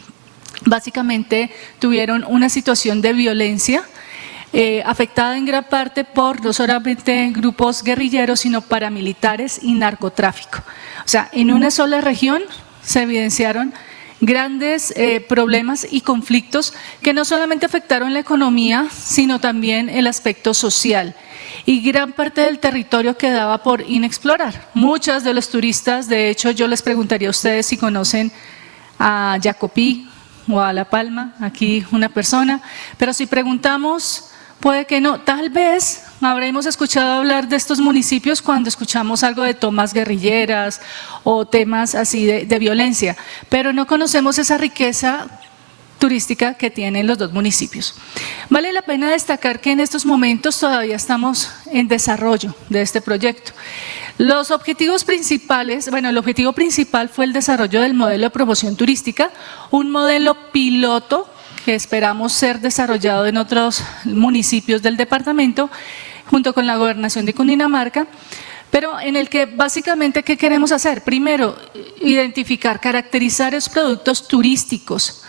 básicamente tuvieron una situación de violencia afectada en gran parte por no solamente grupos guerrilleros, sino paramilitares y narcotráfico. O sea, en una sola región se evidenciaron grandes problemas y conflictos que no solamente afectaron la economía, sino también el aspecto social. Y gran parte del territorio quedaba por inexplorar. Muchos de los turistas, de hecho, yo les preguntaría a ustedes si conocen a Jacopí o a La Palma, aquí una persona, pero si preguntamos, puede que no, tal vez habremos escuchado hablar de estos municipios cuando escuchamos algo de tomas guerrilleras o temas así de violencia, pero no conocemos esa riqueza turística que tienen los dos municipios. Vale la pena destacar que en estos momentos todavía estamos en desarrollo de este proyecto. Los objetivos principales, bueno, el objetivo principal fue el desarrollo del modelo de promoción turística, un modelo piloto que esperamos ser desarrollado en otros municipios del departamento, junto con la gobernación de Cundinamarca, pero en el que básicamente, ¿qué queremos hacer? Primero, identificar, caracterizar los productos turísticos,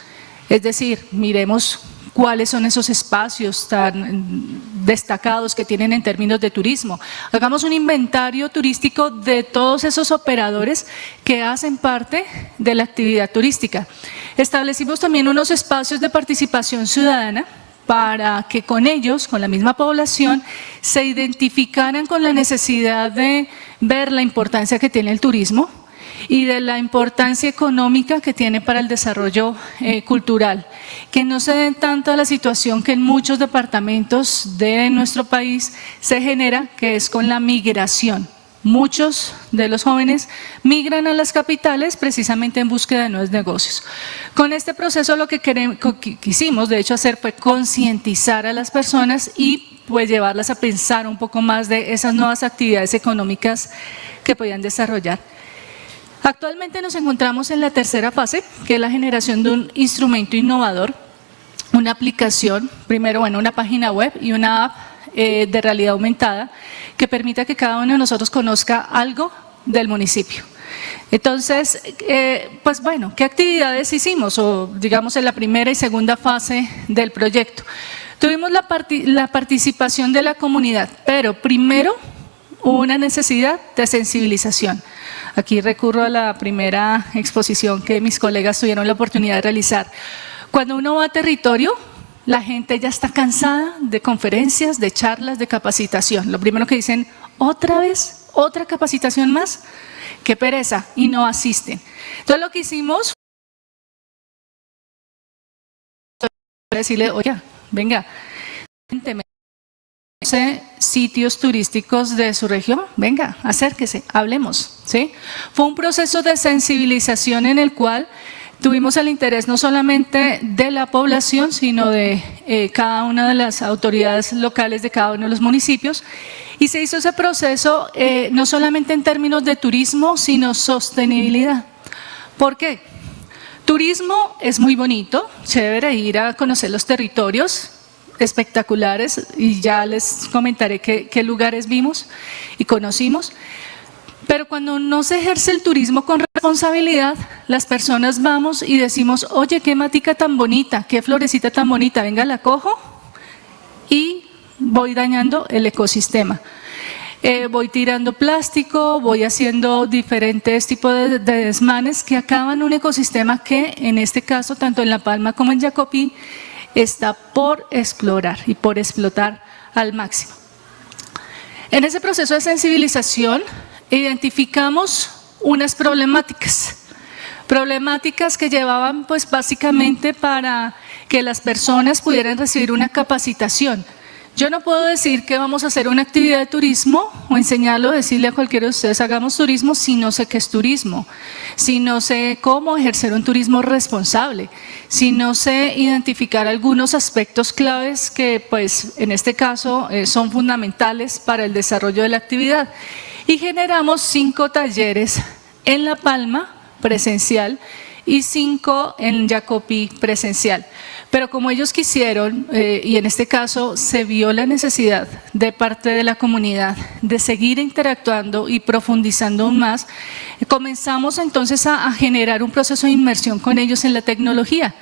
es decir, miremos cuáles son esos espacios tan destacados que tienen en términos de turismo. Hagamos un inventario turístico de todos esos operadores que hacen parte de la actividad turística. Establecimos también unos espacios de participación ciudadana para que con ellos, con la misma población, se identificaran con la necesidad de ver la importancia que tiene el turismo y de la importancia económica que tiene para el desarrollo cultural, que no se den tanto a la situación que en muchos departamentos de nuestro país se genera, que es con la migración. Muchos de los jóvenes migran a las capitales precisamente en búsqueda de nuevos negocios. Con este proceso lo que quisimos de hecho hacer fue concientizar a las personas y pues llevarlas a pensar un poco más de esas nuevas actividades económicas que podían desarrollar. Actualmente nos encontramos en la tercera fase, que es la generación de un instrumento innovador, una aplicación, primero una página web y una app de realidad aumentada que permita que cada uno de nosotros conozca algo del municipio. Entonces, pues bueno, ¿qué actividades hicimos? O digamos en la primera y segunda fase del proyecto. Tuvimos la participación de la comunidad, pero primero hubo una necesidad de sensibilización. Aquí recurro a la primera exposición que mis colegas tuvieron la oportunidad de realizar. Cuando uno va a territorio, la gente ya está cansada de conferencias, de charlas, de capacitación. Lo primero que dicen, ¿otra vez? ¿Otra capacitación más? ¡Qué pereza! Y no asisten. Entonces lo que hicimos fue decirle, oye, venga, cuénteme. Sitios turísticos de su región, venga, acérquese, hablemos, ¿sí? Fue un proceso de sensibilización en el cual tuvimos el interés no solamente de la población, sino de cada una de las autoridades locales de cada uno de los municipios, y se hizo ese proceso no solamente en términos de turismo, sino sostenibilidad. ¿Por qué? Turismo es muy bonito, chévere ir a conocer los territorios, espectaculares, y ya les comentaré qué lugares vimos y conocimos, Pero cuando no se ejerce el turismo con responsabilidad, las personas vamos y decimos, oye, qué matica tan bonita, qué florecita tan bonita, venga, la cojo y voy dañando el ecosistema. Voy tirando plástico, voy haciendo diferentes tipos de desmanes que acaban un ecosistema que en este caso, tanto en La Palma como en Jacopí, está por explorar y por explotar al máximo. En ese proceso de sensibilización identificamos unas problemáticas que llevaban pues básicamente para que las personas pudieran recibir una capacitación. Yo no puedo decir que vamos a hacer una actividad de turismo o enseñarlo, decirle a cualquiera de ustedes hagamos turismo si no sé qué es turismo, si no sé cómo ejercer un turismo responsable, si no sé identificar algunos aspectos claves que pues en este caso son fundamentales para el desarrollo de la actividad. Y generamos 5 talleres en La Palma presencial y 5 en Jacopí presencial. Pero como ellos quisieron, y en este caso se vio la necesidad de parte de la comunidad de seguir interactuando y profundizando aún más, comenzamos entonces a generar un proceso de inmersión con ellos en la tecnología.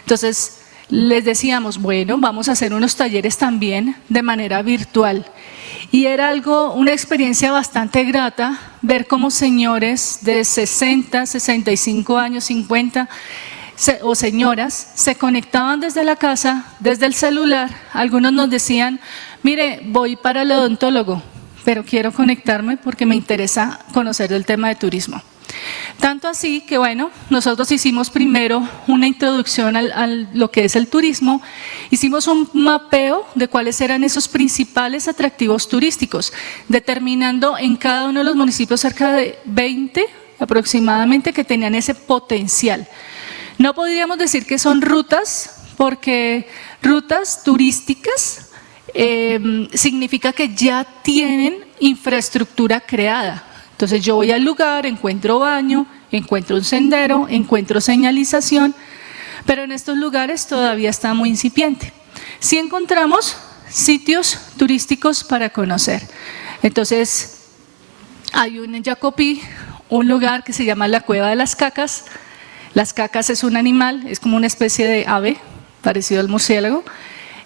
Entonces les decíamos, bueno, vamos a hacer unos talleres también de manera virtual. Y era una experiencia bastante grata ver cómo señores de 60, 65 años, 50 o señoras se conectaban desde la casa, desde el celular. Algunos nos decían, mire, voy para el odontólogo, pero quiero conectarme porque me interesa conocer el tema de turismo. Tanto así que bueno, nosotros hicimos primero una introducción a lo que es el turismo, hicimos un mapeo de cuáles eran esos principales atractivos turísticos, determinando en cada uno de los municipios cerca de 20 aproximadamente que tenían ese potencial. No podríamos decir que son rutas, porque rutas turísticas significa que ya tienen infraestructura creada. Entonces yo voy al lugar, encuentro baño, encuentro un sendero, encuentro señalización, pero en estos lugares todavía está muy incipiente. Sí encontramos sitios turísticos para conocer. Entonces hay en Jacopí un lugar que se llama la Cueva de las Cacas. Las cacas es un animal, es como una especie de ave, parecido al murciélago,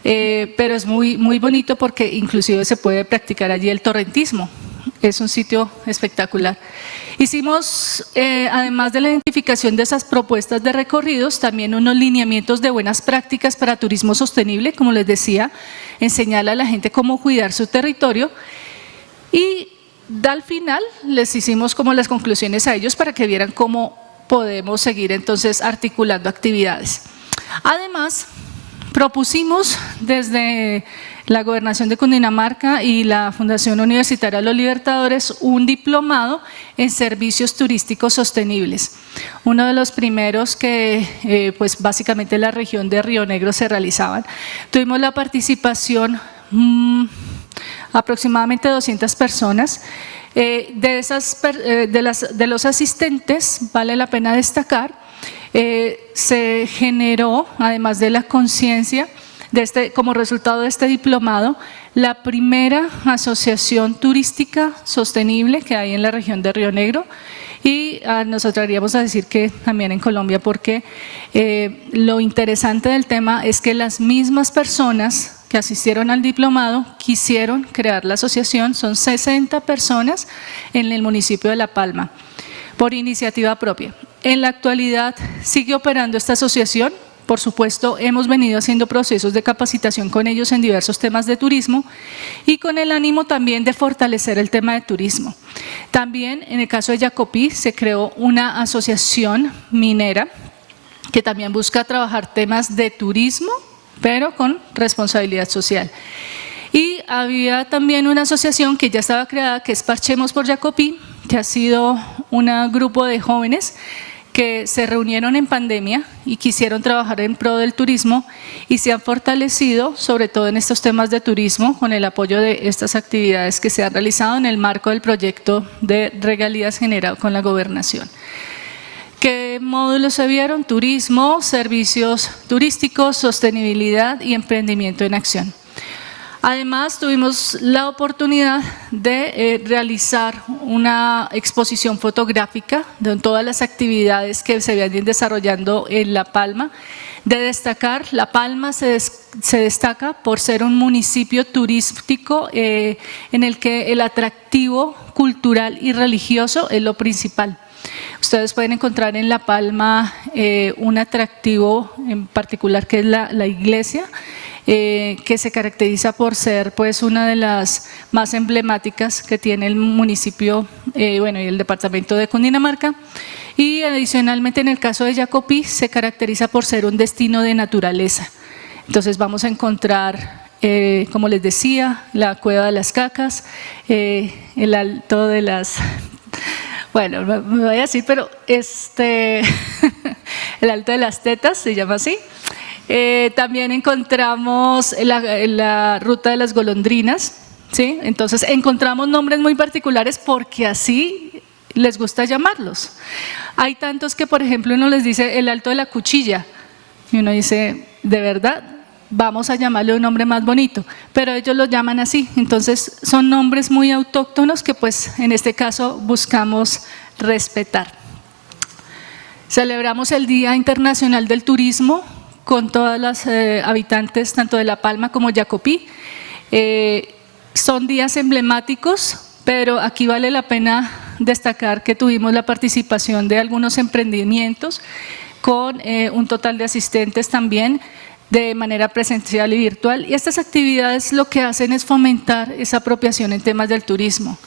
pero es muy, muy bonito porque inclusive se puede practicar allí el torrentismo. Es un sitio espectacular. Hicimos, además de la identificación de esas propuestas de recorridos, también unos lineamientos de buenas prácticas para turismo sostenible, como les decía, enseñarle a la gente cómo cuidar su territorio y al final les hicimos como las conclusiones a ellos para que vieran cómo podemos seguir entonces articulando actividades. Además, propusimos desde la Gobernación de Cundinamarca y la Fundación Universitaria Los Libertadores un diplomado en servicios turísticos sostenibles. Uno de los primeros que pues básicamente en la región de Río Negro se realizaban. Tuvimos la participación aproximadamente 200 personas. De los asistentes, vale la pena destacar, se generó, además de la conciencia, como resultado de este diplomado, la primera asociación turística sostenible que hay en la región de Río Negro. Y nos atreveríamos a decir que también en Colombia, porque lo interesante del tema es que las mismas personas que asistieron al diplomado quisieron crear la asociación. Son 60 personas en el municipio de La Palma, por iniciativa propia. En la actualidad sigue operando esta asociación. Por supuesto, hemos venido haciendo procesos de capacitación con ellos en diversos temas de turismo y con el ánimo también de fortalecer el tema de turismo. También en el caso de Jacopí se creó una asociación minera que también busca trabajar temas de turismo, pero con responsabilidad social. Y había también una asociación que ya estaba creada, que es Parchemos por Jacopí, que ha sido un grupo de jóvenes que se reunieron en pandemia y quisieron trabajar en pro del turismo y se han fortalecido, sobre todo en estos temas de turismo, con el apoyo de estas actividades que se han realizado en el marco del proyecto de regalías generado con la gobernación. ¿Qué módulos se vieron? Turismo, servicios turísticos, sostenibilidad y emprendimiento en acción. Además, tuvimos la oportunidad de realizar una exposición fotográfica de todas las actividades que se venían desarrollando en La Palma. De destacar, La Palma se destaca por ser un municipio turístico en el que el atractivo cultural y religioso es lo principal. Ustedes pueden encontrar en La Palma un atractivo en particular que es la iglesia, que se caracteriza por ser pues una de las más emblemáticas que tiene el municipio y el departamento de Cundinamarca. Y adicionalmente en el caso de Jacopí se caracteriza por ser un destino de naturaleza. Entonces vamos a encontrar, como les decía, la Cueva de las Cacas, el Alto de las… Bueno, me voy a decir, pero el Alto de las Tetas se llama así. También encontramos la Ruta de las Golondrinas, ¿sí? Entonces encontramos nombres muy particulares porque así les gusta llamarlos. Hay tantos que, por ejemplo, uno les dice el Alto de la Cuchilla y uno dice, ¿de verdad? Vamos a llamarle un nombre más bonito, pero ellos lo llaman así. Entonces son nombres muy autóctonos que pues en este caso buscamos respetar. Celebramos el Día Internacional del Turismo con todas las habitantes tanto de La Palma como Jacopí. Son días emblemáticos, pero aquí vale la pena destacar que tuvimos la participación de algunos emprendimientos con un total de asistentes también de manera presencial y virtual. Y estas actividades lo que hacen es fomentar esa apropiación en temas del turismo.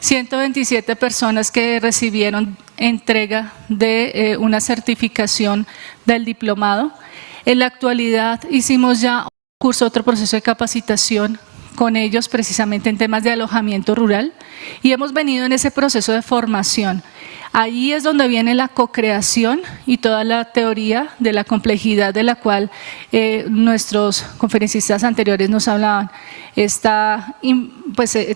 127 personas que recibieron entrega de una certificación del diplomado. En la actualidad hicimos ya un curso, otro proceso de capacitación con ellos precisamente en temas de alojamiento rural y hemos venido en ese proceso de formación. Ahí es donde viene la co-creación y toda la teoría de la complejidad de la cual nuestros conferencistas anteriores nos hablaban.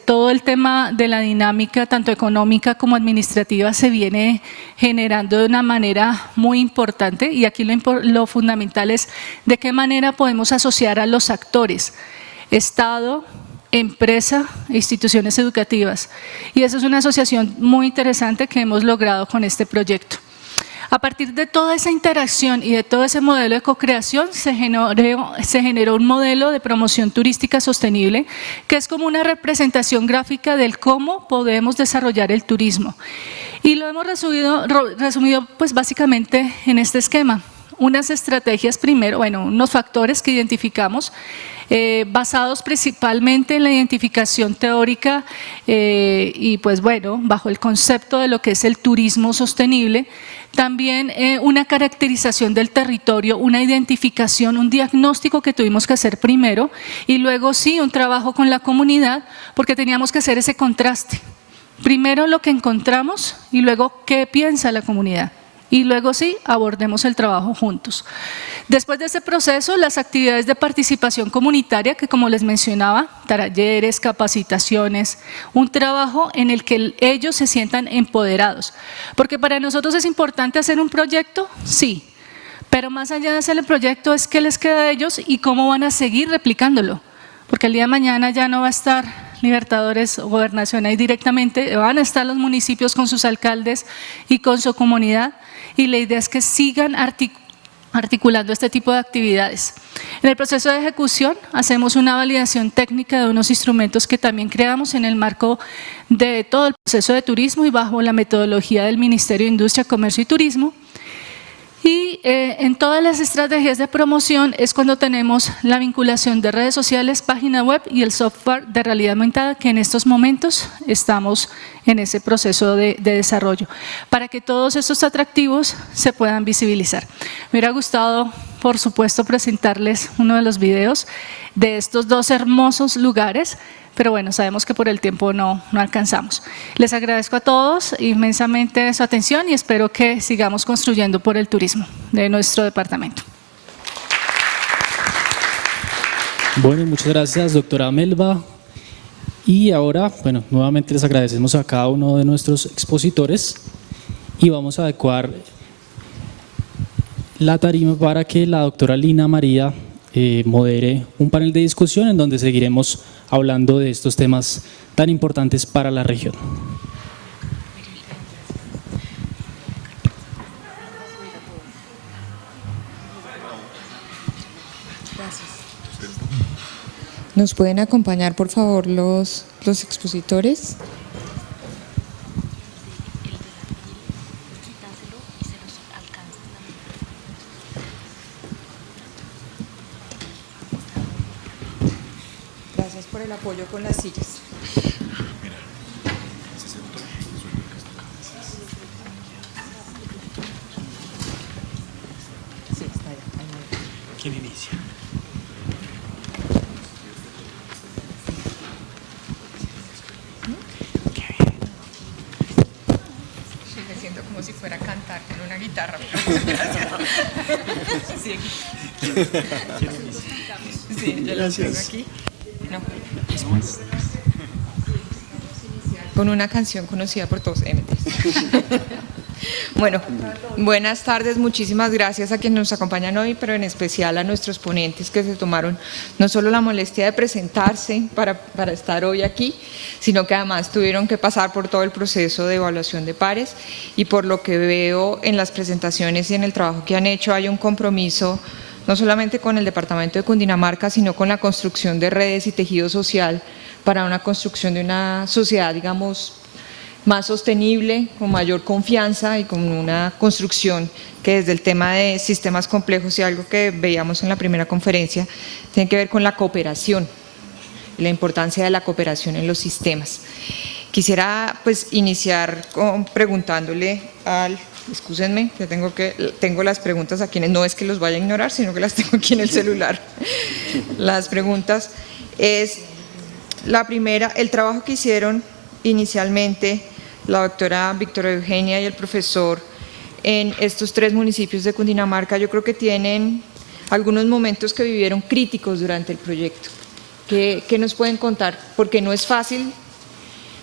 Todo el tema de la dinámica, tanto económica como administrativa, se viene generando de una manera muy importante y aquí lo fundamental es de qué manera podemos asociar a los actores, Estado, empresa e instituciones educativas. Y esa es una asociación muy interesante que hemos logrado con este proyecto. A partir de toda esa interacción y de todo ese modelo de co-creación se generó un modelo de promoción turística sostenible que es como una representación gráfica del cómo podemos desarrollar el turismo. Y lo hemos resumido pues básicamente en este esquema. Unas estrategias primero, unos factores que identificamos basados principalmente en la identificación teórica y bajo el concepto de lo que es el turismo sostenible. También una caracterización del territorio, una identificación, un diagnóstico que tuvimos que hacer primero y luego sí un trabajo con la comunidad porque teníamos que hacer ese contraste. Primero lo que encontramos y luego qué piensa la comunidad y luego sí abordemos el trabajo juntos. Después de ese proceso, las actividades de participación comunitaria, que como les mencionaba, talleres, capacitaciones, un trabajo en el que ellos se sientan empoderados. Porque para nosotros es importante hacer un proyecto, sí, pero más allá de hacer el proyecto es qué les queda a ellos y cómo van a seguir replicándolo. Porque el día de mañana ya no va a estar Libertadores o Gobernación ahí directamente, van a estar los municipios con sus alcaldes y con su comunidad y la idea es que sigan articulando este tipo de actividades. En el proceso de ejecución hacemos una validación técnica de unos instrumentos que también creamos en el marco de todo el proceso de turismo y bajo la metodología del Ministerio de Industria, Comercio y Turismo. Y en todas las estrategias de promoción es cuando tenemos la vinculación de redes sociales, página web y el software de realidad aumentada que en estos momentos estamos en ese proceso de desarrollo para que todos estos atractivos se puedan visibilizar. Me hubiera gustado, por supuesto, presentarles uno de los videos de estos dos hermosos lugares, pero bueno, sabemos que por el tiempo no alcanzamos. Les agradezco a todos inmensamente su atención y espero que sigamos construyendo por el turismo de nuestro departamento. Bueno, muchas gracias, doctora Melba. Y ahora, nuevamente les agradecemos a cada uno de nuestros expositores y vamos a adecuar la tarima para que la doctora Lina María modere un panel de discusión en donde seguiremos hablando de estos temas tan importantes para la región. ¿Nos pueden acompañar, por favor, los expositores? Gracias por el apoyo con las sillas. Sí, está allá. ¿Quién inicia? Me siento como si fuera a cantar con una guitarra. Sí. Sí, yo las tengo aquí. No. Con una canción conocida por todos. Bueno, buenas tardes, muchísimas gracias a quienes nos acompañan hoy, pero en especial a nuestros ponentes que se tomaron no solo la molestia de presentarse para estar hoy aquí, sino que además tuvieron que pasar por todo el proceso de evaluación de pares, y por lo que veo en las presentaciones y en el trabajo que han hecho hay un compromiso no solamente con el departamento de Cundinamarca, sino con la construcción de redes y tejido social para una construcción de una sociedad, digamos, más sostenible, con mayor confianza y con una construcción que desde el tema de sistemas complejos y algo que veíamos en la primera conferencia, tiene que ver con la cooperación y la importancia de la cooperación en los sistemas. Quisiera pues iniciar preguntándole al, excúsenme, que tengo las preguntas aquí, no es que los vaya a ignorar, sino que las tengo aquí en el celular. Las preguntas es, la primera, el trabajo que hicieron inicialmente la doctora Victoria Eugenia y el profesor en estos 3 municipios de Cundinamarca, yo creo que tienen algunos momentos que vivieron críticos durante el proyecto. ¿Qué nos pueden contar? Porque no es fácil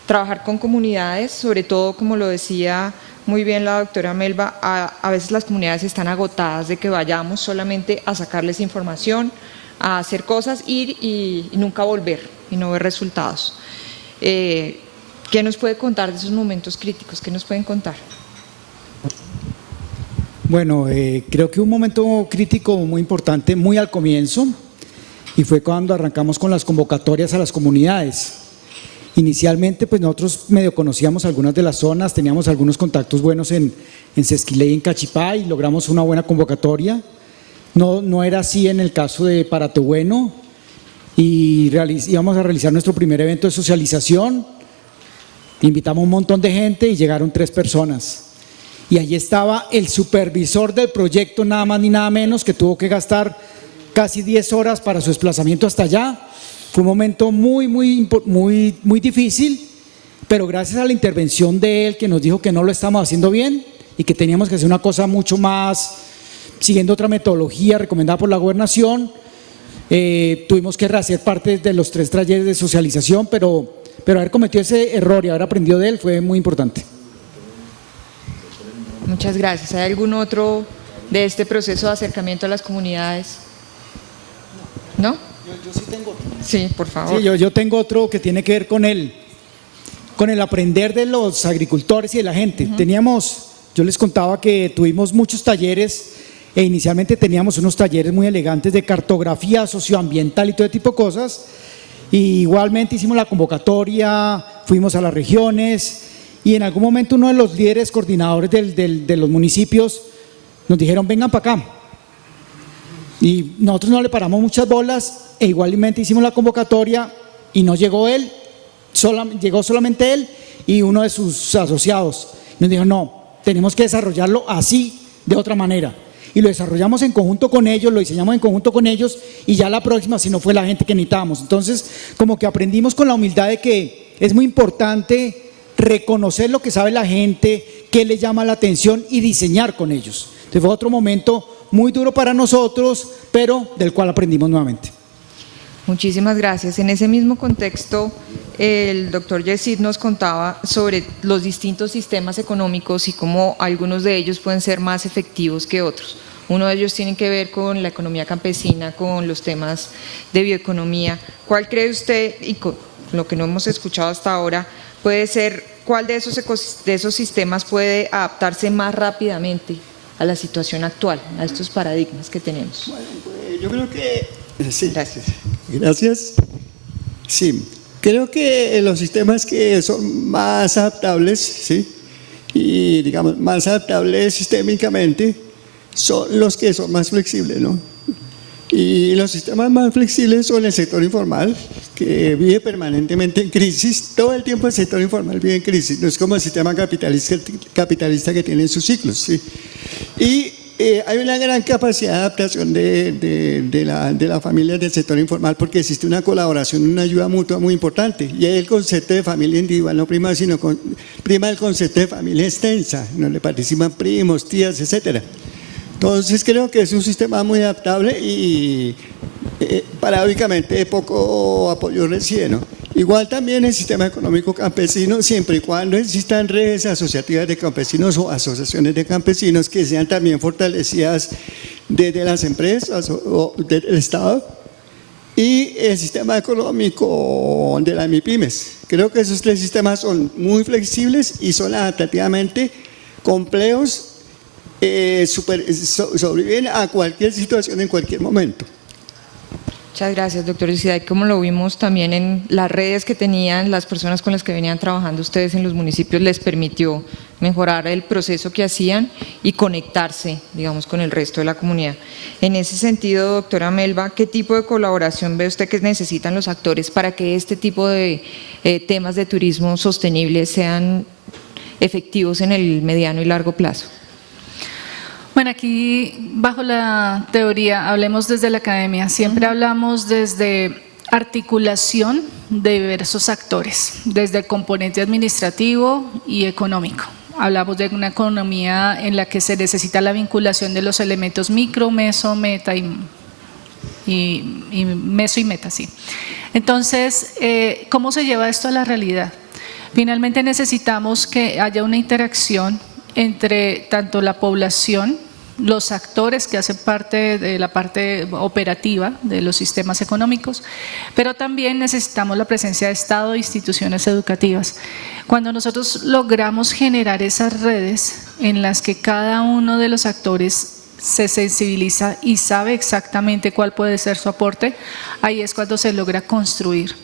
trabajar con comunidades, sobre todo, como lo decía muy bien la doctora Melba, a veces las comunidades están agotadas de que vayamos solamente a sacarles información, a hacer cosas, ir y nunca volver y no ver resultados. ¿Qué nos puede contar de esos momentos críticos? ¿Qué nos pueden contar? Bueno, creo que un momento crítico muy importante, muy al comienzo, y fue cuando arrancamos con las convocatorias a las comunidades. Inicialmente, pues nosotros medio conocíamos algunas de las zonas, teníamos algunos contactos buenos en Sesquilé y en Cachipay, logramos una buena convocatoria. No era así en el caso de Paratebueno, y íbamos a realizar nuestro primer evento de socialización. Invitamos a un montón de gente y llegaron 3 personas. Y allí estaba el supervisor del proyecto, nada más ni nada menos, que tuvo que gastar casi 10 horas para su desplazamiento hasta allá. Fue un momento muy difícil, pero gracias a la intervención de él, que nos dijo que no lo estábamos haciendo bien y que teníamos que hacer una cosa mucho más, siguiendo otra metodología recomendada por la gobernación, tuvimos que rehacer parte de los 3 talleres de socialización, pero haber cometido ese error y haber aprendido de él fue muy importante. Muchas gracias. ¿Hay algún otro de este proceso de acercamiento a las comunidades? ¿No? Yo sí tengo otro. Sí, por favor. Sí, yo tengo otro que tiene que ver con el aprender de los agricultores y de la gente. Yo les contaba que tuvimos muchos talleres e inicialmente teníamos unos talleres muy elegantes de cartografía socioambiental y todo tipo de cosas. Y igualmente hicimos la convocatoria, fuimos a las regiones y en algún momento uno de los líderes coordinadores de los municipios nos dijeron: vengan para acá. Y nosotros no le paramos muchas bolas e igualmente hicimos la convocatoria y no llegó él, llegó solamente él y uno de sus asociados. Nos dijo: no, tenemos que desarrollarlo así, de otra manera. Y lo desarrollamos en conjunto con ellos, lo diseñamos en conjunto con ellos y ya la próxima si no fue la gente que necesitábamos. Entonces, como que aprendimos con la humildad de que es muy importante reconocer lo que sabe la gente, qué le llama la atención y diseñar con ellos. Entonces fue otro momento muy duro para nosotros, pero del cual aprendimos nuevamente. Muchísimas gracias. En ese mismo contexto, el doctor Yesid nos contaba sobre los distintos sistemas económicos y cómo algunos de ellos pueden ser más efectivos que otros. Uno de ellos tiene que ver con la economía campesina, con los temas de bioeconomía. ¿Cuál cree usted, y con lo que no hemos escuchado hasta ahora, puede ser, cuál de esos sistemas puede adaptarse más rápidamente a la situación actual, a estos paradigmas que tenemos? Bueno, pues yo creo que… Sí, Gracias. Gracias. Sí, creo que los sistemas que son más adaptables, ¿sí? Y digamos, más adaptables sistémicamente, son los que son más flexibles, ¿no? Y los sistemas más flexibles son el sector informal, que vive permanentemente en crisis. Todo el tiempo el sector informal vive en crisis, no es como el sistema capitalista que tiene sus ciclos, ¿sí? Y hay una gran capacidad de adaptación de las familias del sector informal, porque existe una colaboración, una ayuda mutua muy importante, y ahí el concepto de familia individual no prima, sino prima el concepto de familia extensa, donde participan primos, tías, etcétera. Entonces creo que es un sistema muy adaptable y paradójicamente de poco apoyo recibe, ¿no? Igual también el sistema económico campesino, siempre y cuando existan redes asociativas de campesinos o asociaciones de campesinos que sean también fortalecidas desde las empresas o del Estado, y el sistema económico de las MIPYMES. Creo que esos tres sistemas son muy flexibles y son adaptativamente complejos. Sobreviven a cualquier situación en cualquier momento. Muchas gracias, doctor Isiday. Como lo vimos también en las redes que tenían las personas con las que venían trabajando ustedes en los municipios, les permitió mejorar el proceso que hacían y conectarse, digamos, con el resto de la comunidad. En ese sentido, doctora Melba, ¿qué tipo de colaboración ve usted que necesitan los actores para que este tipo de temas de turismo sostenible sean efectivos en el mediano y largo plazo? Bueno, aquí bajo la teoría, hablemos desde la academia, siempre hablamos desde articulación de diversos actores, desde el componente administrativo y económico. Hablamos de una economía en la que se necesita la vinculación de los elementos micro, meso, meta y meso y meta, sí. Entonces, ¿cómo se lleva esto a la realidad? Finalmente necesitamos que haya una interacción entre tanto la población, los actores que hacen parte de la parte operativa de los sistemas económicos, pero también necesitamos la presencia de Estado e instituciones educativas. Cuando nosotros logramos generar esas redes en las que cada uno de los actores se sensibiliza y sabe exactamente cuál puede ser su aporte, ahí es cuando se logra construir.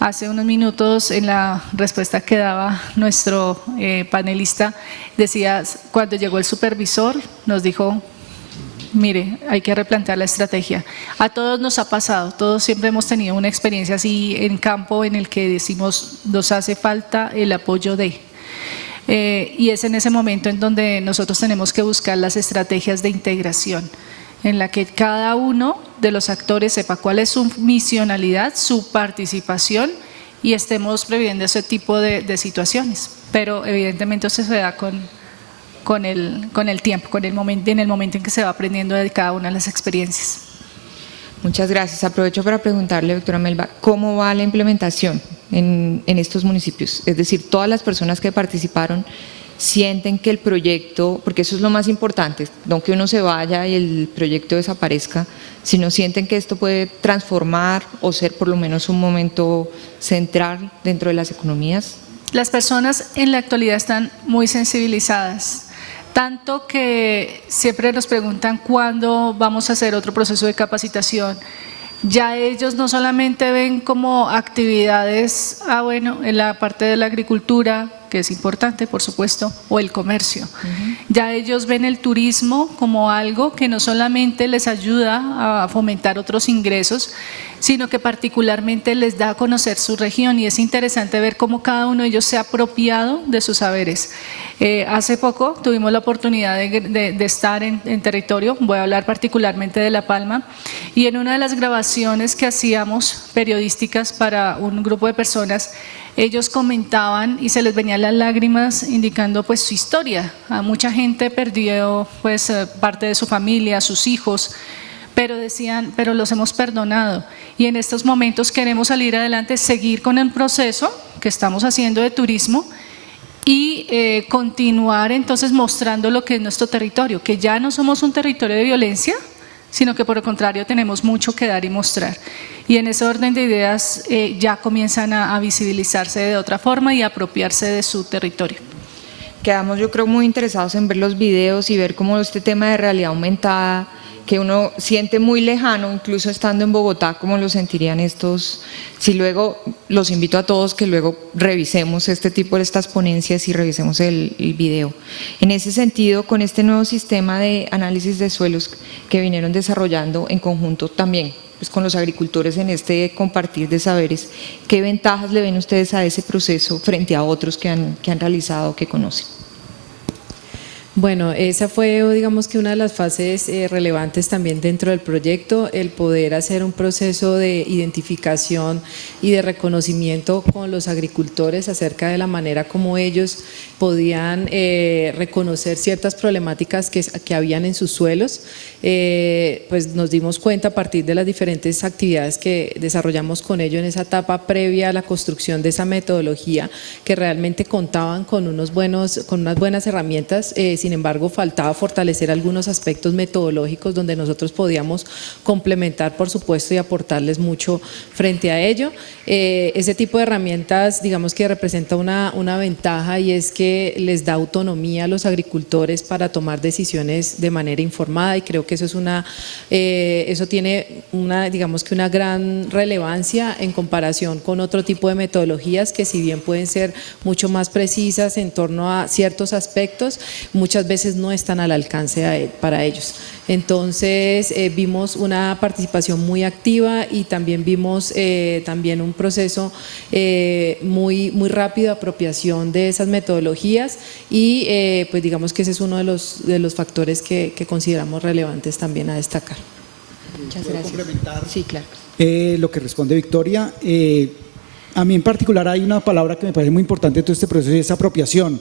Hace unos minutos en la respuesta que daba nuestro panelista, decía, cuando llegó el supervisor nos dijo, mire, hay que replantear la estrategia. A todos nos ha pasado, todos siempre hemos tenido una experiencia así en campo en el que decimos, nos hace falta el apoyo de… y es en ese momento en donde nosotros tenemos que buscar las estrategias de integración, en la que cada uno de los actores sepa cuál es su misionalidad, su participación y estemos previendo ese tipo de situaciones. Pero evidentemente eso se da con el tiempo, en el momento en que se va aprendiendo de cada una de las experiencias. Muchas gracias. Aprovecho para preguntarle, doctora Melba, ¿cómo va la implementación en estos municipios? Es decir, todas las personas que participaron sienten que el proyecto, porque eso es lo más importante, no que uno se vaya y el proyecto desaparezca, sino sienten que esto puede transformar o ser por lo menos un momento central dentro de las economías. Las personas en la actualidad están muy sensibilizadas, tanto que siempre nos preguntan cuándo vamos a hacer otro proceso de capacitación. Ya ellos no solamente ven como actividades, bueno, en la parte de la agricultura, que es importante, por supuesto, o el comercio. Ya ellos ven el turismo como algo que no solamente les ayuda a fomentar otros ingresos, sino que particularmente les da a conocer su región, y es interesante ver cómo cada uno de ellos se ha apropiado de sus saberes. Hace poco tuvimos la oportunidad de estar en territorio, voy a hablar particularmente de La Palma, y en una de las grabaciones que hacíamos periodísticas para un grupo de personas, ellos comentaban y se les venían las lágrimas indicando pues su historia. A mucha gente perdió pues parte de su familia, sus hijos, pero decían, pero los hemos perdonado y en estos momentos queremos salir adelante, seguir con el proceso que estamos haciendo de turismo y continuar entonces mostrando lo que es nuestro territorio, que ya no somos un territorio de violencia, sino que por el contrario tenemos mucho que dar y mostrar. Y en ese orden de ideas ya comienzan a visibilizarse de otra forma y a apropiarse de su territorio. Quedamos, yo creo, muy interesados en ver los videos y ver cómo este tema de realidad aumentada, que uno siente muy lejano, incluso estando en Bogotá, cómo lo sentirían estos. Si luego, los invito a todos que luego revisemos este tipo de estas ponencias y revisemos el video. En ese sentido, con este nuevo sistema de análisis de suelos que vinieron desarrollando en conjunto también pues, con los agricultores en este compartir de saberes, ¿qué ventajas le ven ustedes a ese proceso frente a otros que han realizado, que conocen? Bueno, esa fue, digamos que una de las fases relevantes también dentro del proyecto, el poder hacer un proceso de identificación y de reconocimiento con los agricultores acerca de la manera como ellos podían reconocer ciertas problemáticas que habían en sus suelos. Pues nos dimos cuenta a partir de las diferentes actividades que desarrollamos con ellos en esa etapa previa a la construcción de esa metodología, que realmente contaban con unas buenas herramientas. Sin embargo, faltaba fortalecer algunos aspectos metodológicos donde nosotros podíamos complementar, por supuesto, y aportarles mucho frente a ello. Ese tipo de herramientas, digamos que representa una ventaja, y es que les da autonomía a los agricultores para tomar decisiones de manera informada, y creo que eso tiene digamos que una gran relevancia en comparación con otro tipo de metodologías que, si bien pueden ser mucho más precisas en torno a ciertos aspectos, muchas veces no están al alcance para ellos. Entonces vimos una participación muy activa y también vimos también un proceso muy rápido de apropiación de esas metodologías, y pues digamos que ese es uno de los factores que consideramos relevantes también a destacar. Muchas gracias. Complementar sí, claro. lo que responde Victoria. A mí en particular hay una palabra que me parece muy importante en todo este proceso, y es apropiación.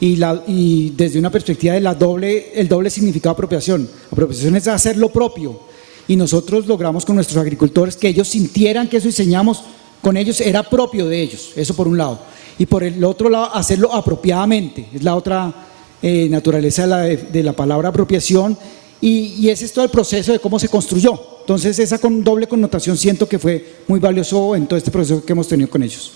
Y desde una perspectiva de el doble significado de apropiación. Apropiación es hacer lo propio, y nosotros logramos con nuestros agricultores que ellos sintieran que eso diseñamos con ellos era propio de ellos, eso por un lado. Y por el otro lado, hacerlo apropiadamente, es la otra naturaleza de la palabra apropiación, y ese es todo el proceso de cómo se construyó. Entonces esa doble connotación siento que fue muy valioso en todo este proceso que hemos tenido con ellos.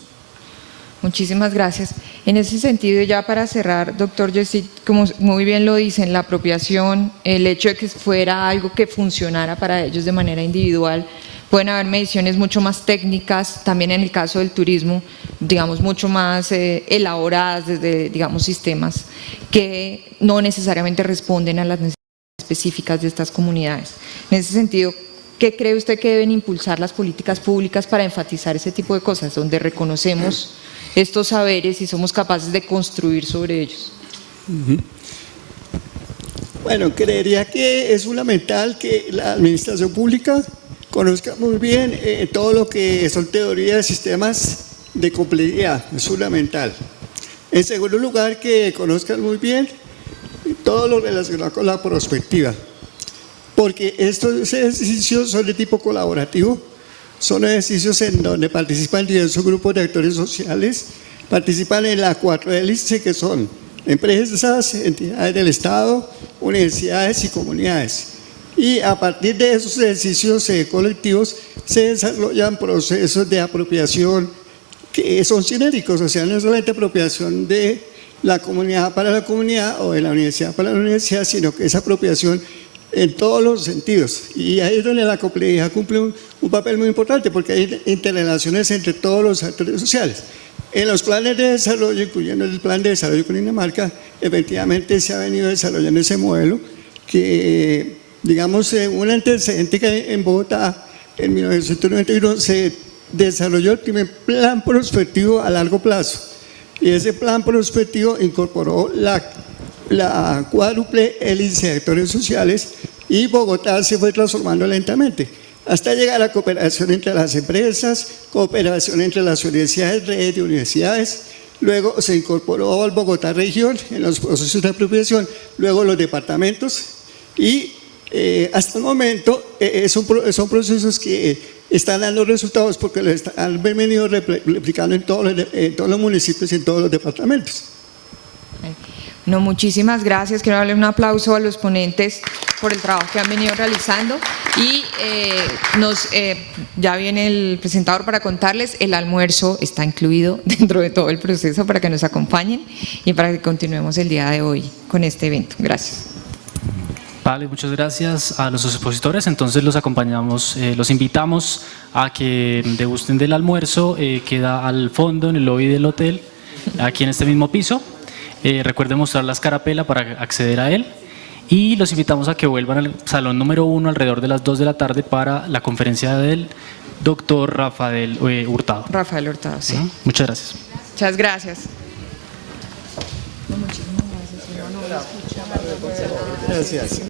Muchísimas gracias. En ese sentido, ya para cerrar, doctor Yesid, como muy bien lo dicen, la apropiación, el hecho de que fuera algo que funcionara para ellos de manera individual, pueden haber mediciones mucho más técnicas, también en el caso del turismo, digamos, mucho más elaboradas desde, digamos, sistemas que no necesariamente responden a las necesidades específicas de estas comunidades. En ese sentido, ¿qué cree usted que deben impulsar las políticas públicas para enfatizar ese tipo de cosas, donde reconocemos estos saberes y somos capaces de construir sobre ellos? Bueno, creería que es fundamental que la administración pública conozca muy bien todo lo que son teorías de sistemas de complejidad, es fundamental. En segundo lugar, que conozcan muy bien todo lo relacionado con la prospectiva, porque estos ejercicios son de tipo colaborativo, son ejercicios en donde participan diversos grupos de actores sociales, participan en las 4 hélices que son empresas, entidades del Estado, universidades y comunidades. Y a partir de esos ejercicios colectivos se desarrollan procesos de apropiación que son sinérgicos, o sea, no es solamente apropiación de la comunidad para la comunidad o de la universidad para la universidad, sino que es apropiación en todos los sentidos. Y ahí es donde la complejidad cumple un papel muy importante, porque hay interrelaciones entre todos los actores sociales. En los planes de desarrollo, incluyendo el plan de desarrollo con Dinamarca, efectivamente se ha venido desarrollando ese modelo que, digamos, un antecedente que en Bogotá en 1991 se desarrolló el primer plan prospectivo a largo plazo, y ese plan prospectivo incorporó la cuádruple hélice de actores sociales, y Bogotá se fue transformando lentamente hasta llegar a la cooperación entre las empresas, cooperación entre las universidades, redes de universidades. Luego se incorporó al Bogotá región en los procesos de apropiación, luego los departamentos, y hasta el momento son procesos que están dando resultados porque los han venido replicando en todos los municipios y en todos los departamentos. No, muchísimas gracias. Quiero darle un aplauso a los ponentes por el trabajo que han venido realizando. Y ya viene el presentador para contarles, el almuerzo está incluido dentro de todo el proceso para que nos acompañen y para que continuemos el día de hoy con este evento. Gracias. Vale, muchas gracias a los expositores. Entonces los acompañamos, los invitamos a que degusten del almuerzo. Queda al fondo en el lobby del hotel, aquí en este mismo piso. Recuerden mostrar la escarapela para acceder a él. Y los invitamos a que vuelvan al salón número 1 alrededor de las 2 de la tarde para la conferencia del doctor Rafael Hurtado. Rafael Hurtado, sí. Muchas gracias. Muchas gracias. Gracias.